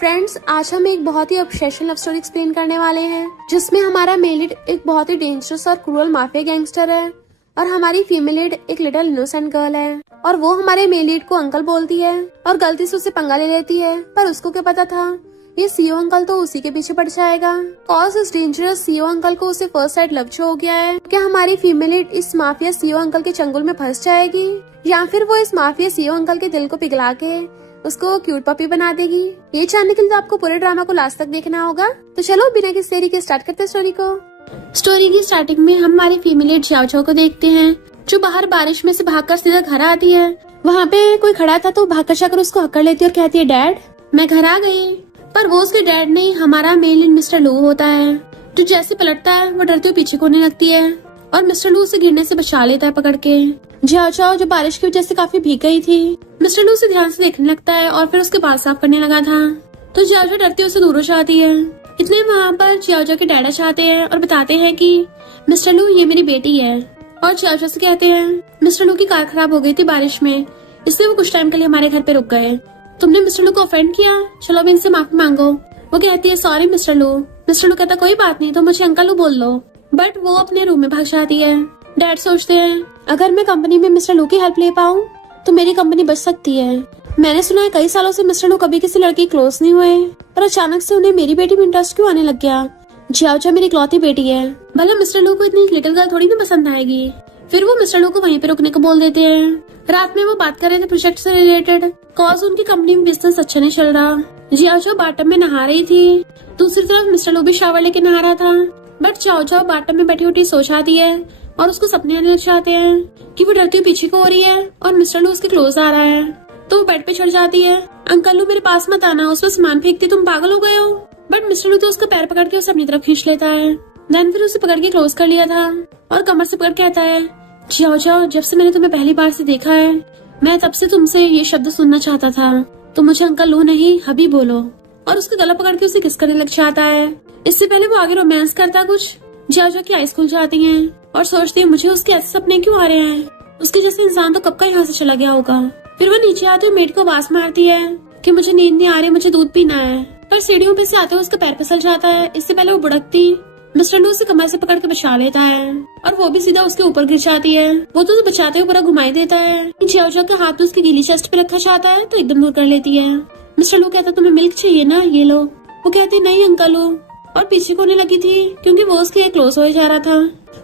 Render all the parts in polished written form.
Friends, आज हम एक बहुत ही ऑब्सेशन लव स्टोरी एक्सप्लेन करने वाले हैं, जिसमें हमारा मेल लीड एक बहुत ही डेंजरस और क्रूअल माफिया गैंगस्टर है और हमारी फीमेल लीड एक लिटिल इनोसेंट गर्ल है। और वो हमारे मेल लीड को अंकल बोलती है और गलती से उससे पंगा ले लेती है, पर उसको क्या पता था ये सीओ अंकल तो उसी के पीछे पड़ जाएगा। कॉज इस डेंजरस सीओ अंकल को उसे फर्स्ट साइड लव हो गया है। क्या हमारी फीमेल लीड इस माफिया सीओ अंकल के चंगुल में फंस जाएगी, या फिर वो इस माफिया सीओ अंकल के दिल को पिघला के उसको क्यूट पपी बना देगी? ये जानने के लिए तो आपको पूरे ड्रामा को लास्ट तक देखना होगा। तो चलो बिना किसी देरी के स्टार्ट करते हैं स्टोरी को। स्टोरी की स्टार्टिंग में हम हमारी फीमेल लीड झाओ झाओ को देखते हैं, जो बाहर बारिश में से भागकर सीधा घर आती है। वहाँ पे कोई खड़ा था तो भागकर जाकर उसको हकड़ लेती है और कहती है, डैड मैं घर आ गई। पर वो उसके डैड नहीं, हमारा मेल लीड मिस्टर लू होता है, जो जैसे पलटता है वो डरते हुए पीछे कोने लगती है और मिस्टर लू उसे गिरने से बचा लेता है पकड़ के। झाओ झाओ जो बारिश की वजह से काफी भीग गई थी, मिस्टर लू उसे ध्यान से देखने लगता है और फिर उसके बाल साफ करने लगा था। तो झाओ झाओ डरती उसे दूर हो जाती है। इतने वहाँ पर झाओ झाओ के डैडा चाहते हैं और बताते हैं कि मिस्टर लू ये मेरी बेटी है। और झाओ झाओ से कहते हैं मिस्टर लू की कार खराब हो गई थी बारिश में, इसलिए वो कुछ टाइम के लिए हमारे घर पे रुक गए। तुमने मिस्टर लू को ऑफेंड किया, चलो अभी इनसे माफी मांगो। वो कहती है सॉरी मिस्टर लू। मिस्टर लू कहता कोई बात नहीं, तो मुझे अंकल लू बोल लो। बट वो अपने रूम में भाग जाती है। डैड सोचते हैं अगर मैं कंपनी में मिस्टर लू की हेल्प ले पाऊँ तो मेरी कंपनी बच सकती है। मैंने सुना है कई सालों से मिस्टर लू कभी किसी लड़की क्लोज नहीं हुए, पर अचानक से उन्हें मेरी बेटी में इंटरेस्ट क्यों आने लग गया? झाओ झाओ मेरी इकलौती बेटी है, भला मिस्टर लू को इतनी लिटिल गर्ल थोड़ी ना पसंद आएगी। फिर वो मिस्टर लू को वहीं पे रुकने को बोल देते हैं। रात में वो बात कर रहे थे प्रोजेक्ट से रिलेटेड, कॉज उनकी कंपनी में बिजनेस अच्छा नहीं चल रहा। झाओ झाओ बाटम में नहा रही थी, दूसरी तरफ मिस्टर लू भी शावर लेके नहा रहा था। बट झाओ झाओ बाटम में बैठी उठी सो जाती है और उसको सपने आने लग जाते हैं कि वो डरती हुई पीछे को हो रही है और मिस्टर लू उसके क्लोज आ रहा है। तो वो बेड पे चढ़ जाती है, अंकल लू मेरे पास मत आना, उसमें सामान फेंकती, तुम पागल हो गए हो। बट मिस्टर लू तो उसका पैर पकड़ के उसे अपनी तरफ खींच लेता है। देन फिर उसे पकड़ के क्लोज कर लिया था और कमर से पकड़ कहता है, झाओ झाओ जब से मैंने तुम्हें पहली बार से देखा है, मैं तब से तुमसे ये शब्द सुनना चाहता था, तो मुझे अंकल लू नहीं हबी बोलो। और उसका गला पकड़ के उसे किस करने लग जाता है। इससे पहले वो आगे रोमांस करता कुछ। झाओ झाओ की आईज खुल जाती हैं और सोचती है मुझे उसके ऐसे सपने क्यों आ रहे हैं, उसके जैसे इंसान तो कब का यहाँ से चला गया होगा। फिर वो नीचे आते हुए मेड को आवाज मारती है कि मुझे नींद नहीं आ रही, मुझे दूध पीना है। पर सीढ़ियों पे से आते हुए उसका पैर फिसल जाता है। इससे पहले वो बुड़कती मिस्टर लू उसे कमर से पकड़ के बचा लेता है और वो भी सीधा उसके ऊपर गिर जाती है। वो तो उसे बचाते हुए पूरा घुमाई देता है। झाओ झाओ का हाथ तो उसकी गीली चेस्ट पे रखा चाहता है तो एकदम दूर कर लेती है। मिस्टर लू कहता तुम्हें मिल्क चाहिए ना, ये लो। वो कहती नहीं अंकल लू, और पीछे कोने लगी थी क्योंकि वो उसके क्लोज हो जा रहा था।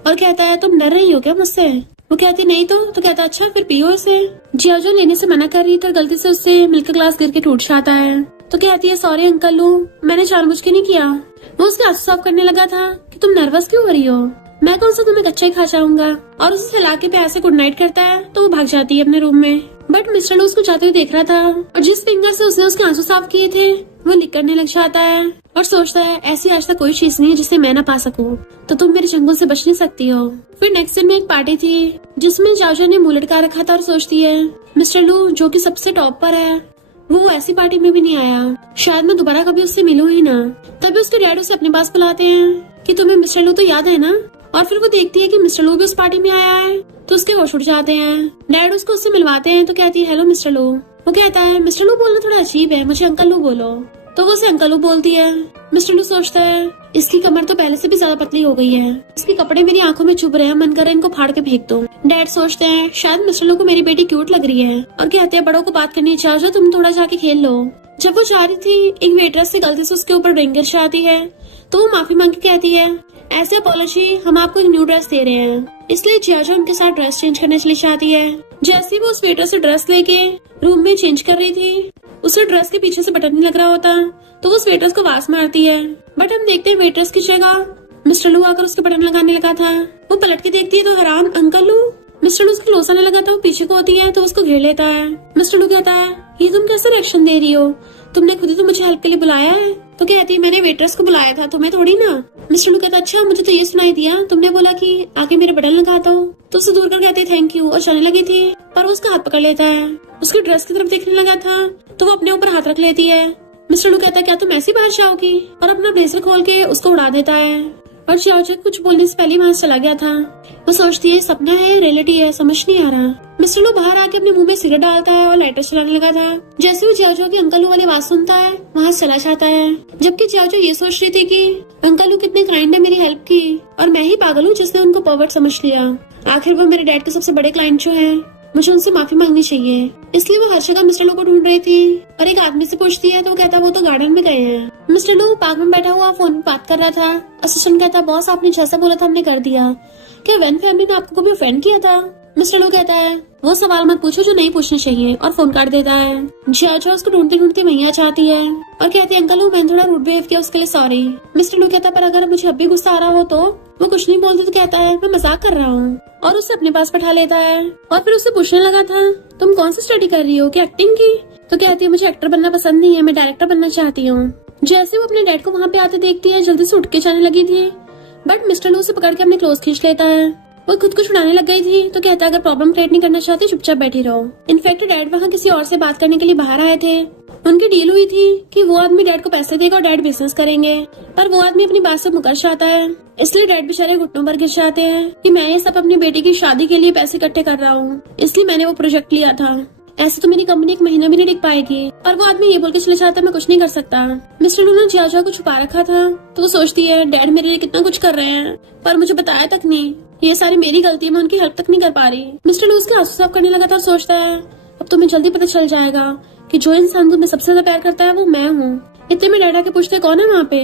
और कहता है तुम डर रही हो क्या मुझसे? वो कहती नहीं तो कहता अच्छा फिर पियो इसे। झाओ झाओ लेने से मना कर रही थी और गलती से उससे मिल्क का ग्लास गिर के टूट जाता है। तो कहती है सॉरी अंकल लू, मैंने जानबूझ के नहीं किया। वो उसके आंसू साफ करने लगा था कि तुम नर्वस क्यों हो रही हो, मैं कौन सा तुम्हें कच्चा ही खा जाऊंगा। और उसे सहला के प्यार से गुड नाइट करता है तो वो भाग जाती है अपने रूम में। बट मिस्टर लू उसको जाते हुए देख रहा था और जिस फिंगर से उसने उसके आंसू साफ किए थे वो लिक करने लग जाता है और सोचता है ऐसी आज तक कोई चीज नहीं है जिसे मैं ना पा सकूं, तो तुम मेरे चंगुल से बच नहीं सकती हो। फिर नेक्स्ट दिन में एक पार्टी थी जिसमें झाओ झाओ ने मुंह लटका रखा था और सोचती है मिस्टर लू जो कि सबसे टॉप पर है वो ऐसी पार्टी में भी नहीं आया, शायद मैं दोबारा कभी उससे मिलूं ही ना। तभी उसके डैड उसे अपने पास बुलाते हैं कि तुम्हें मिस्टर लू तो याद है ना। और फिर वो देखती है कि मिस्टर लू भी उस पार्टी में आया है तो उसके होश उड़ जाते हैं। डैड उसको उससे मिलवाते हैं तो कहती है हेलो मिस्टर लू। वो कहता है मिस्टर लू बोलना थोड़ा अजीब है, मुझे अंकल लू बोलो। तो वो उसे अंकल लू बोलती है। मिस्टर लू सोचता है इसकी कमर तो पहले से भी ज्यादा पतली हो गई है, इसके कपड़े मेरी आंखों में चुभ रहे हैं, मन कर रहा है इनको फाड़ के फेंक दूं। डैड सोचते हैं शायद मिस्टर लू को मेरी बेटी क्यूट लग रही है और कहते हैं बड़ों को बात करनी चाहिए, तुम थोड़ा जाके खेल लो। जब वो जा रही थी एक वेट्रेस से गलती से उसके ऊपर ड्रिंक गिर जाती है तो वो माफी मांग के कहती है ऐसे अपॉलॉजी हम आपको एक न्यू ड्रेस दे रहे हैं। इसलिए झाओ झाओ उनके साथ ड्रेस चेंज करने चली जाती है। जैसे ही वो उस वेटर से ड्रेस लेके रूम में चेंज कर रही थी उसे ड्रेस के पीछे से बटन नहीं लग रहा होता तो वो उस वेटर्स को आवाज मारती है। बट हम देखते हैं वेटर्स की जगह मिस्टर लू आकर उसके बटन लगाने लगा था। वो पलट के देखती है तो हैरान अंकल लू। मिस्टर लू उसके क्लोज आने लगा था, वो पीछे को होती है तो उसको घेर लेता है। मिस्टर लू कहता है ये तुम कैसे रिएक्शन दे रही हो, तुमने खुद ही तो मुझे हेल्प के लिए बुलाया है। तो कहती है मैंने वेटर्स को बुलाया था, तुम्हें थोड़ी ना। मिस्टर लू कहता अच्छा मुझे तो ये सुनाई दिया, तुमने बोला कि आके मेरे बटन लगा दो। तो उसे दूर कर कहते थैंक यू और जाने लगी थी पर वो उसका हाथ पकड़ लेता है। उसकी ड्रेस की तरफ देखने लगा था तो वो अपने ऊपर हाथ रख लेती है। मिस्टर लू कहता है क्या तुम ऐसी बाहर जाओगी और अपना ब्लेजर खोल के उसको उड़ा देता है। और जियाओ कुछ बोलने से पहले वहाँ से चला गया था। वो सोचती है सपना है रियलिटी है, समझ नहीं आ रहा। मिस्टर लू बाहर आके अपने मुंह में सिगरेट डालता है और लाइटर चलाने लगा था। जैसे वो जियाओ की अंकल लू वाली आवाज सुनता है वहाँ से चला जाता है। जबकि जियाओ ये सोच रही थी कि अंकल लू कितने काइंड है, मेरी हेल्प की, और मैं ही पागल हूँ जिसने उनको पर्वर्ट समझ लिया। आखिर वो मेरे डैड के सबसे बड़े क्लाइंट जो है, मुझे उनसे माफी मांगनी चाहिए। इसलिए वो हर जगह मिस्टर लो को ढूंढ रही थी और एक आदमी से पूछती है तो वो कहता है वो तो गार्डन में गए हैं। मिस्टर लो पार्क में बैठा हुआ फोन पे बात कर रहा था। असिस्टेंट कहता है बॉस आपने जैसा बोला था हमने कर दिया। क्या वैन फैमिली ने आपको कभी ऑफेंड किया था? मिस्टर लो कहता है वो सवाल मत पूछो जो नहीं पूछने चाहिए, और फोन काट देता है। जियाओ उसको ढूंढते ढूंढते वहीं आ जाती है और कहती है अंकल मैंने थोड़ा रूड बिहेव किया उसके लिए सॉरी। मिस्टर लो कहता है पर अगर मुझे अब भी गुस्सा आ रहा हो तो? वो कुछ नहीं बोलती तो कहता है मैं मजाक कर रहा हूँ, और उसे अपने पास बैठा लेता है। और फिर उससे पूछने लगा था तुम कौन सी स्टडी कर रही हो, क्या एक्टिंग की? तो कहती है मुझे एक्टर बनना पसंद नहीं है, मैं डायरेक्टर बनना चाहती हूँ। जैसे वो अपने डैड को वहाँ पे आते देखती है जल्दी से उठ के जाने लगी थी, बट मिस्टर लू उसे पकड़ के अपने क्लोज खींच लेता है। वो खुद को छुड़ाने लग गई थी तो कहता है अगर प्रॉब्लम क्रिएट नहीं करना चाहती चुपचाप बैठी रहो। इनफैक्ट डैड वहाँ किसी और से बात करने के लिए बाहर आए थे। उनकी डील हुई थी कि वो आदमी डैड को पैसे देगा और डैड बिजनेस करेंगे, पर वो आदमी अपनी बात से मुकर जाता है। इसलिए डैड बेचारे घुटनों पर गिर जाते हैं कि मैं ये सब अपनी बेटी की शादी के लिए पैसे इकट्ठे कर रहा हूँ, इसलिए मैंने वो प्रोजेक्ट लिया था। ऐसे तो मेरी कंपनी एक महीना भी नहीं टिक पाएगी। और वो आदमी ये बोल के चले जाता है मैं कुछ नहीं कर सकता। मिस्टर लू ने जियाओ को छुपा रखा था तो वो सोचती है डैड मेरे लिए कितना कुछ कर रहे हैं पर मुझे बताया तक नहीं, ये सारी मेरी गलती है, मैं उनकी हेल्प तक नहीं कर पा रही। मिस्टर लू उसके आंसू साफ करने लगा था और सोचता है अब तुम्हें जल्दी पता चल जाएगा कि जो इंसान तुम्हें सबसे ज्यादा प्यार करता है वो मैं हूँ। इतने में डैड आके पूछते कौन है वहाँ पे?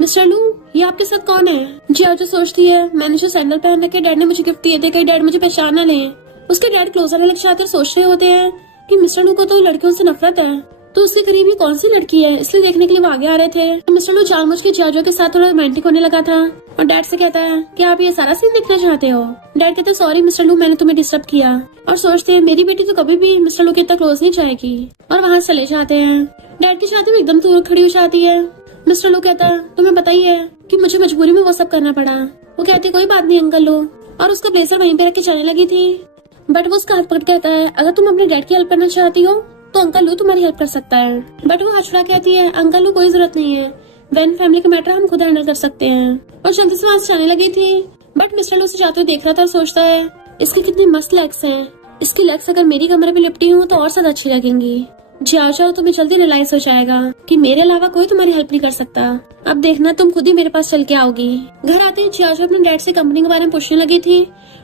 मिस्टर लू ये आपके साथ कौन है? जियाओ सोचती है मैंने जो सैंडल पहन रखे डैड ने मुझे गिफ्ट दिए थे, कहीं डैड मुझे पहचान न ले। उसके डैड क्लोज आने लग जाते सोच रहे होते हैं कि मिस्टर लू को तो लड़कियों से नफरत है, तो उसके करीब ही कौन सी लड़की है, इसलिए देखने के लिए वो आगे आ रहे थे। मिस्टर लू जानबूझ के जियाओ के साथ थोड़ा रोमांटिक होने लगा था और डैड से कहता है कि आप ये सारा सीन देखना चाहते हो? डैड कहते हैं सॉरी मिस्टर लू मैंने तुम्हें डिस्टर्ब किया, और सोचते हैं मेरी बेटी तो कभी भी मिस्टर लू के इतना क्लोज नहीं जाएगी, और वहाँ चले जाते हैं। डैड की शादी में एकदम दूर खड़ी हो जाती है। मिस्टर लू कहता है तुम्हें पता ही है कि मुझे मजबूरी में वो सब करना पड़ा। वो कहते कोई बात नहीं अंकल लू, और उसका ब्लेजर वहीं पे रख के चलने लगी थी, बट वो उसका हाथ पकड़ कहता है अगर तुम अपने डैड की हेल्प करना चाहती हो तो अंकल लू तुम्हारी हेल्प कर सकता है। बट वो हाथ छुड़ा कहती है अंकल लू कोई जरूरत नहीं है, वैन फैमिली का मैटर हम खुद हैंडल कर सकते हैं। और जल्दी से वहाँ से जाने लगी थी, बट मिस्टर लू से जाते हुए देख रहा था और सोचता है इसकी कितनी मस्त लेग्स हैं, इसकी लेग्स अगर मेरी कमरे में लिपटी हूँ तो और ज्यादा अच्छी लगेंगी। जाओ तुम्हें जल्दी रियलाइज हो जाएगा कि मेरे अलावा कोई तुम्हारी हेल्प नहीं कर सकता, अब देखना तुम खुद ही मेरे पास चल के आओगी। घर आते ही जियाओ अपने डैड से कंपनी के बारे में पूछने लगी थी,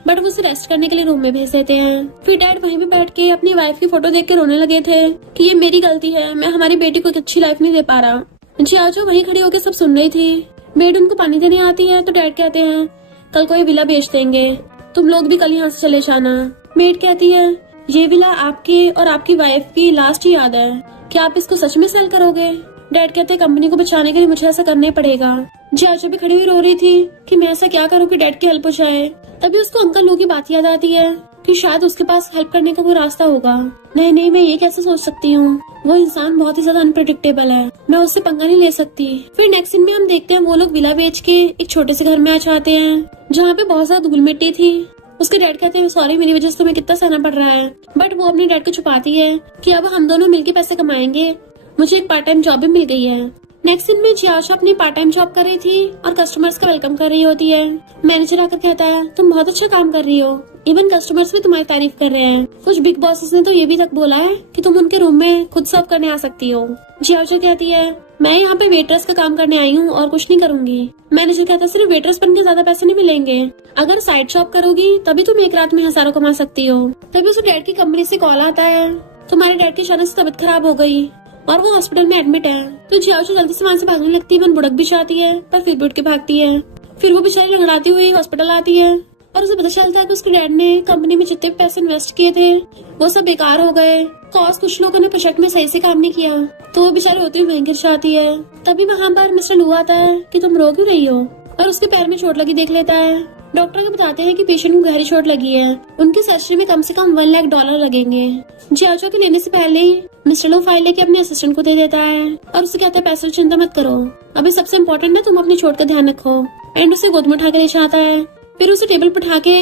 बट वो उसे रेस्ट करने के लिए रूम में भेज देते हैं। फिर डैड वहीं पे बैठ के अपनी वाइफ की फोटो देख के रोने लगे थे कि ये मेरी गलती है, मैं हमारी बेटी को एक अच्छी लाइफ नहीं दे पा रहा। जियाओ वहीं खड़ी होकर सब सुन रही थी। मेड उनको पानी देने आती है तो डैड कहते हैं कल को ये विला बेच देंगे, तुम लोग भी कल यहाँ से चले जाना। मेड कहती है ये विला आपकी और आपकी वाइफ की लास्ट ही याद है, क्या आप इसको सच में सेल करोगे? डैड कहते कंपनी को बचाने के लिए मुझे ऐसा करना ही पड़ेगा। जियाओ भी खड़ी हुई रो रही थी कि मैं ऐसा क्या करूँ कि डैड की हेल्प हो जाए। तभी उसको अंकल लू की बात याद आती है कि शायद उसके पास हेल्प करने का कोई रास्ता होगा। नहीं मैं ये कैसे सोच सकती हूँ, वो इंसान बहुत ही ज्यादा अनप्रेडिक्टेबल है, मैं उससे पंगा नहीं ले सकती। फिर नेक्स्ट सीन में हम देखते हैं वो लोग विला बेच के एक छोटे से घर में आ जाते हैं जहाँ पे बहुत ज्यादा धूल मिट्टी थी। उसके डैड कहते हैं सॉरी मेरी वजह से तुम्हें कितना सहना पड़ रहा है, बट वो अपने डैड को छुपाती है कि अब हम दोनों मिलके पैसे कमाएंगे, मुझे एक पार्ट टाइम जॉब भी मिल गई है। नेक्स्ट सीन में जियाओ अपनी पार्ट टाइम जॉब कर रही थी और कस्टमर्स का वेलकम कर रही होती है। मैनेजर आकर कहता है तुम बहुत अच्छा काम कर रही हो, इवन कस्टमर्स भी तुम्हारी तारीफ कर रहे हैं। कुछ बिग बॉसेस ने तो ये भी तक बोला है कि तुम उनके रूम में खुद सर्व करने आ सकती हो। जियाओ कहती है मैं यहाँ पे वेटर्स का काम करने आई हूँ और कुछ नहीं करूँगी। मैनेजर कहता है सिर्फ वेटर्स बन के ज्यादा पैसे नहीं मिलेंगे, अगर साइड जॉब करोगी तभी तुम एक रात में हजारों कमा सकती हो। तभी उसे डैड की कंपनी से कॉल आता है तुम्हारे डैड की अचानक से तबीयत खराब हो गई और वो हॉस्पिटल में एडमिट है। तो जियाओ जल्दी से वहाँ से भागने लगती है, मन बुड़क भी जाती है पर फिर भी उठ के भागती है। फिर वो बेचारी लंगड़ाती हुई हॉस्पिटल आती है और उसे पता चलता है कि उसके डैड ने कंपनी में जितने भी पैसे इन्वेस्ट किए थे वो सब बेकार हो गए, कॉज कुछ लोगों ने प्रोजेक्ट में सही से काम नहीं किया, तो वो बेचारी होती हुई वहीं गिर जाती है। तभी वहाँ पर मिस्टर लू आता है कि तुम रो क्यों रही हो, और उसके पैर में चोट लगी देख लेता है। डॉक्टर को बताते हैं कि पेशेंट को गहरी चोट लगी है, उनकी सर्जरी में कम से कम $1 लाख लगेंगे। जियाओ के लेने से पहले ही मिस्टर लू फाइल लेके अपने असिस्टेंट को दे देता है और उसे कहता है पैसों की चिंता मत करो, अभी सबसे इम्पोर्टेंट है तुम अपनी चोट का ध्यान रखो। एंड उसे गोद में उठा के ले जाता है, फिर उसे टेबल पर उठा के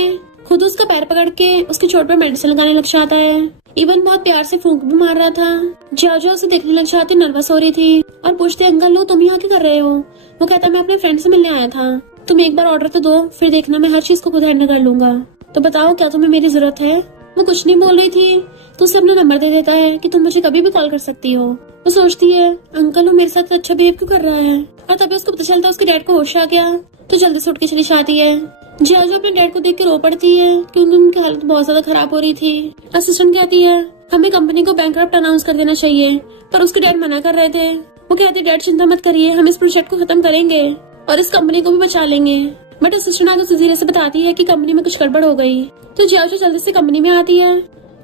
खुद उसका पैर पकड़ के उसकी चोट पर मेडिसिन लगाने लग जाता है। इवन बहुत प्यार से फूंक भी मार रहा था। जियाओ उसे देखने लग जाती, नर्वस हो रही थी और पूछते अंकल लो तुम यहाँ क्या कर रहे हो? वो कहता मैं अपने फ्रेंड से मिलने आया था। तुम एक बार ऑर्डर तो दो, फिर देखना मैं हर चीज को खुद हैंडल कर लूंगा। तो बताओ क्या तुम्हें मेरी जरूरत है? वो कुछ नहीं बोल रही थी तो उसे अपना नंबर दे देता है कि तुम मुझे कभी भी कॉल कर सकती हो। वो सोचती है अंकल वो मेरे साथ अच्छा बिहेव क्यों कर रहा है, और तभी उसको पता चलता है उसके डैड को होश आ गया, तो जल्दी से उठ के चली जाती है। जिया जो अपने डैड को देख के रो पड़ती है क्योंकि उनकी हालत बहुत ज्यादा खराब हो रही थी। असिस्टेंट कहती है हमें कंपनी को बैंकरप्ट अनाउंस कर देना चाहिए, पर उसके डैड मना कर रहे थे। वो कहती डैड चिंता मत करिए, हम इस प्रोजेक्ट को खत्म करेंगे और इस कंपनी को भी बचा लेंगे। बट असिस्टेंट आगे उसे धीरे से बताती है कि कंपनी में कुछ गड़बड़ हो गई। तो जिया जल्दी से कंपनी में आती है।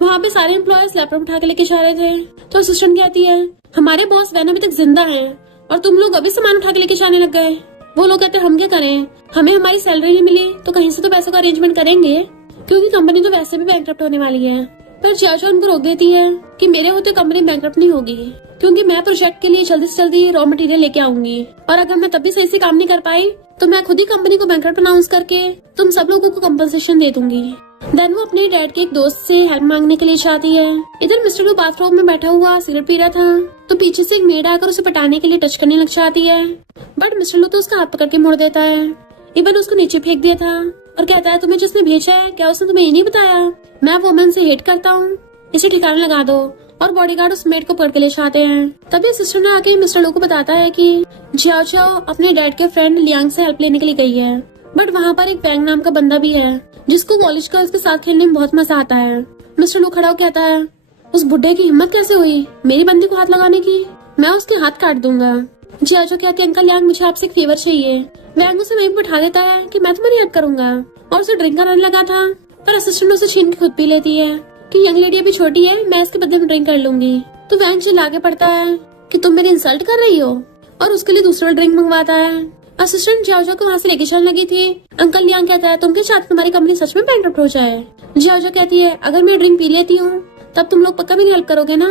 वहाँ पे सारे एम्प्लॉयर्स लैपटॉप उठा के लेके जा रहे थे। तो असिस्टेंट कहती है हमारे बॉस वैन अभी तक जिंदा हैं और तुम लोग अभी सामान उठा के लेके जाने लग गए। वो लोग कहते हैं हम क्या करें, हमें हमारी सैलरी नहीं मिली तो कहीं से तो पैसों का अरेंजमेंट करेंगे, क्योंकि कंपनी तो वैसे भी बैंकरप्ट होने वाली है। पर जिया उनको रोक देती है कि मेरे होते कंपनी बैंकरप्ट नहीं होगी, क्योंकि मैं प्रोजेक्ट के लिए जल्दी से जल्दी रॉ मटेरियल लेके आऊंगी, और अगर मैं तब भी सही से काम नहीं कर पाई तो मैं खुद ही कंपनी को बैंकरप्ट अनाउंस करके तुम सब लोगों को कंपनसेशन दे दूंगी। देन वो अपने डैड के एक दोस्त से हेल्प मांगने के लिए जाती है। इधर मिस्टर लू बाथरूम में बैठा हुआ सिगरेट पी रहा था, तो पीछे से एक मेड आकर उसे पटाने के लिए टच करने लग जाती है। बट मिस्टर लू तो उसका हाथ पकड़ के मोड़ देता है। इवन उसको नीचे फेंक दिया था और कहता है तुम्हें जिसने भेजा है क्या उसने तुम्हें ये नहीं बताया मैं वुमेन से हेट करता हूँ, इसे ठिकाने लगा दो। और बॉडीगार्ड उस मेड को पकड़ के ले जाते हैं। तभी सिस्टर ने आके मिस्टर लू को बताता है कि जियाओ चाओ अपने डैड के फ्रेंड लियांग से हेल्प लेने के लिए गई है, बट वहाँ पर एक वैंग नाम का बंदा भी है जिसको कॉलेज गर्ल्स के साथ खेलने में बहुत मजा आता है। मिस्टर लू खड़ा होकर कहता है उस बुड्ढे की हिम्मत कैसे हुई मेरी बंदी को हाथ लगाने की, मैं उसके हाथ काट दूंगा। जियाओ कहती है अंकल लियांग मुझे आपसे एक फेवर चाहिए। वैंग उसे वहीं बिठा देता है कि मैं तुम्हारी हेल्प करूंगा, और उसे ड्रिंक कराने लगा था, पर असिस्टेंट उसे छीन के खुद पी लेती है कि यंग लेडी अभी छोटी है, मैं इसके बदले में ड्रिंक कर लूंगी। तो वैंग चिल्ला आगे पड़ता है कि तुम मेरी इंसल्ट कर रही हो, और उसके लिए दूसरा ड्रिंक मंगवाता है। असिस्टेंट जियाओ को वहाँ से लेके चलने लगी थी। अंकल लियांग कहता है तुम क्या चाहते तुम्हारी कंपनी सच में बैंकरप्ट हो जाए। जियाओ कहती है अगर मैं ड्रिंक पी लेती हूँ तब तुम लोग पक्का मेरी हेल्प करोगे ना।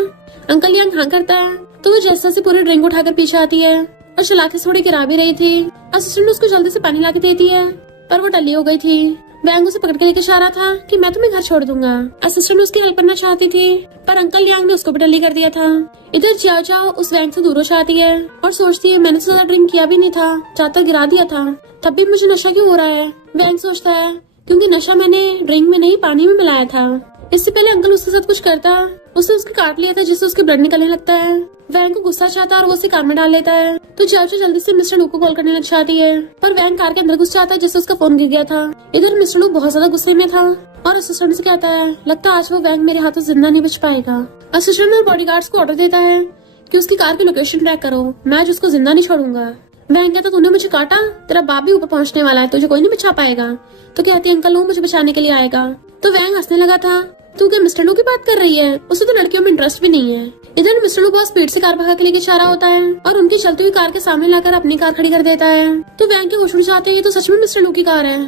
अंकल लियांग हाँ करता है। तो वो जैसा से पूरी ड्रिंक उठाकर पीछे आती है और चला के थोड़ी गिरा भी रही थी। असिस्टेंट उसको जल्दी से पानी ला के देती है, पर वो टल्ली हो गई थी। वैंग उसे पकड़ के लेकर जा रहा था कि मैं तुम्हें घर छोड़ दूंगा। असिस्टेंट उसकी हेल्प करना चाहती थी, पर अंकल लियांग ने उसको भी टल्ली कर दिया था। इधर जियाओ चाओ उस वैंग से दूर हो जाती है और सोचती है मैंने तो ज्यादा ड्रिंक किया भी नहीं था, ज्यादा गिरा दिया था, तब भी मुझे नशा क्यों हो रहा है। वैंग सोचता है क्योंकि नशा मैंने ड्रिंक में नहीं पानी में मिलाया था। इससे पहले अंकल उसके साथ कुछ करता उसने उसके काट लिया था जिससे उसके ब्लड निकलने लगता है। वैंग को गुस्सा चाहता है और वो उसे कार में डाल लेता है। तो जियाओ जल्दी से मिस्टर लू को कॉल करने लग जाती है, पर वैंग कार के अंदर घुस जाता है जिससे उसका फोन गिर गया था। इधर मिस्टर लू बहुत ज्यादा गुस्से में था और असिस्टेंट से कहता है लगता है आज वो वैंग मेरे हाथों जिंदा नहीं बच पाएगा। असिस्टेंट और बॉडीगार्ड्स को ऑर्डर देता है कि उसकी कार की लोकेशन ट्रैक करो, मैं आज उसको जिंदा नहीं छोड़ूंगा। वैंग कहता तूने मुझे काटा, तेरा बाप भी ऊपर पहुंचने वाला है, तुझे कोई नहीं बचा पाएगा। तो कहती है अंकल वो मुझे बचाने के लिए आएगा। तो वैंग हंसने लगा था, तू क्या मिस्टर लू की बात कर रही है, उसे तो लड़कियों में इंटरेस्ट भी नहीं है। इधर मिस्टर लू बहुत स्पीड से कार भगा के लेके जा रहा होता है और उनकी चलती हुई कार के सामने लाकर अपनी कार खड़ी कर देता है। तो वैंग के होश उड़ जाते हैं, ये तो सच में मिस्टर लू की कार है।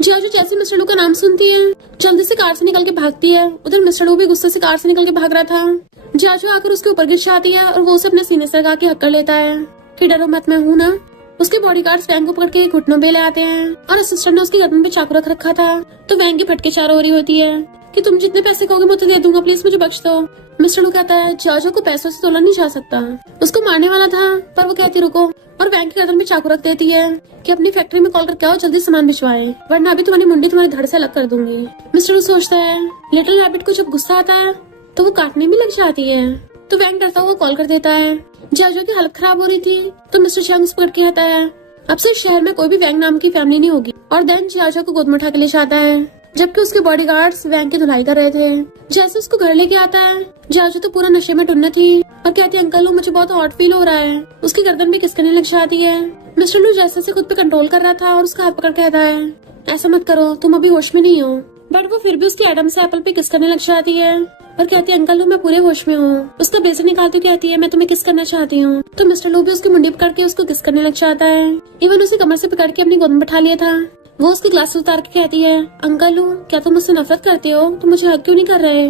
जियाओ जैसे मिस्टर लू का नाम सुनती है जल्दी से कार से निकल के भागती है। उधर मिस्टर लू भी गुस्से से कार से निकल के भाग रहा था। जियाओ आकर उसके ऊपर गिर जाती है और वो उसे अपने सीने से लगा के हक कर लेता है कि डरो मत, मैं हूँ ना। उसके बॉडीगार्ड्स वैंग को पकड़ के घुटनों पे ले आते हैं और असिस्टेंट ने उसकी गर्दन पे चाकू रख रखा था। तो वैंग की फटके चारों ओर होती है कि तुम जितने पैसे कहोगे मैं दे दूंगा, प्लीज मुझे बख्श दो। मिस्टर लू कहता है जियाओ को पैसों से तोला नहीं जा सकता, उसको मारने वाला था, पर वो कहती रुको, और वैंग की गर्दन पे चाकू रख देती है कि अपनी फैक्ट्री में कॉल करके आओ, जल्दी सामान भिजवाए, वरना अभी तुम्हारी मुंडी तुम्हारे धड़ से अलग कर दूंगी। मिस्टर लू सोचता है लिटिल रैबिट को जब गुस्सा आता है तो वो काटने में लग जाती है। तो वैंग डरता हुआ कॉल कर देता है। जियाओ की हालत खराब हो रही थी तो मिस्टर चियांग उसे पकड़ के कहता है अब से शहर में कोई भी वैंग नाम की फैमिली नहीं होगी, और देन जियाओ को गोद में उठा के ले जाता है। जबकि उसके बॉडीगार्ड्स वैंग की धुलाई कर रहे थे। जैसे उसको घर लेके आता है जियाओ तो पूरा नशे में टुन्न थी और कहती है अंकल मुझे बहुत हॉट फील हो रहा है। उसकी गर्दन भी किसकने लग जाती है। मिस्टर लू जैसे से खुद पे कंट्रोल कर रहा था और उसका हाथ पकड़ कहता है ऐसा मत करो, तुम अभी होश में नहीं हो। बट वो फिर भी उसकी एडम से एप्पल पे किस करने लग जाती है और कहती है अंकल मैं पूरे होश में हूँ। उसका ब्लेजर निकालती कहती है मैं तुम्हें किस करना चाहती हूँ। तो मिस्टर लू भी उसकी मुंडी पकड़ के उसको किस करने लग जाता है। इवन उसे कमर से पकड़ के अपनी गोद में बैठा लिया था। वो उसकी ग्लास उतार के कहती है अंकल लू क्या तुम मुझसे नफरत करते हो, तुम मुझे हक क्यों नहीं कर रहे।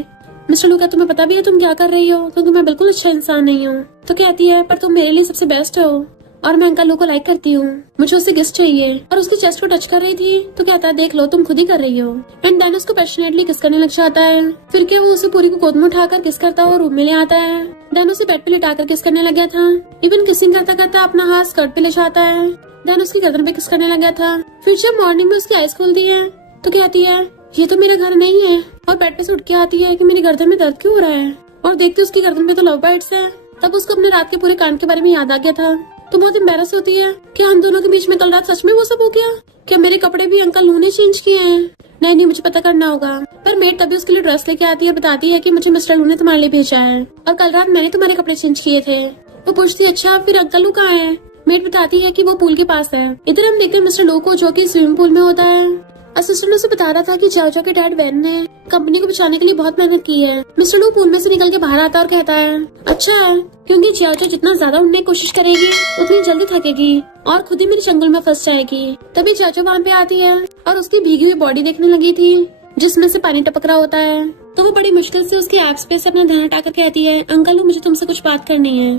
मिस्टर लू क्या तुम्हें पता भी है तुम क्या कर रही हो, क्योंकि मैं बिल्कुल अच्छा इंसान नहीं हूँ। तो कहती है पर तुम मेरे लिए सबसे बेस्ट हो और मैं अंकल लू को लाइक करती हूँ, मुझे उससे किस चाहिए। और उसकी चेस्ट को टच कर रही थी तो कहता है देख लो तुम खुद ही कर रही हो। एंड देन उसको पैशनेटली किस करने लग जाता है। फिर क्या वो उसे पूरी को गोद में उठाकर किस करता हुआ रूम में ले आता है। डैन उसे बेड पे लिटा कर किस करने लग गया था। इवन किसिंग करता करता अपना हाथ स्कर्ट पे ले जाता है। डैन उसकी गर्दन पे किस करने लग गया था। फिर जब मॉर्निंग में उसकी आईज खुलती है तो कहती है ये तो मेरा घर नहीं है, और बेड पे से उठ के आती है कि मेरी गर्दन में दर्द क्यों हो रहा है, और देखते उसकी गर्दन पे तो लव बाइट्स है। तब उसको अपने रात के पूरे कांड के बारे में याद आ गया था। तो बहुत एम्बैरस होती है कि हम दोनों के बीच में कल रात सच में वो सब हो गया। क्या मेरे कपड़े भी अंकल लू ने चेंज किए हैं? नहीं, मुझे पता करना होगा। पर मेड तभी उसके लिए ड्रेस लेके आती है और बताती है कि मुझे मिस्टर लू ने तुम्हारे लिए भेजा है, और कल रात मैंने तुम्हारे कपड़े चेंज किए थे। वो पूछती है अच्छा फिर अंकल लू कहाँ है? मेड बताती है कि वो पूल के पास है। इधर हम देखते हैं मिस्टर लू को, जो कि स्विमिंग पूल में होता है। असिस्टेंट उसे बता रहा था कि जाओ के डैड वैन ने कंपनी को बचाने के लिए बहुत मेहनत की है। मिस्टर लू पूल में से निकल के बाहर आता है और कहता है अच्छा है, क्योंकि जियाओ जितना ज्यादा उड़ने की कोशिश करेगी उतनी जल्दी थकेगी और खुद ही मेरी चंगुल में फंस जाएगी। तभी चाचो वहाँ पे आती है और उसकी भीगी हुई बॉडी देखने लगी थी जिसमें से पानी टपक रहा होता है। तो वो बड़ी मुश्किल से उसके एब्स पे से अपना ध्यान हटाकर कहती है अंकल मुझे तुमसे कुछ बात करनी है।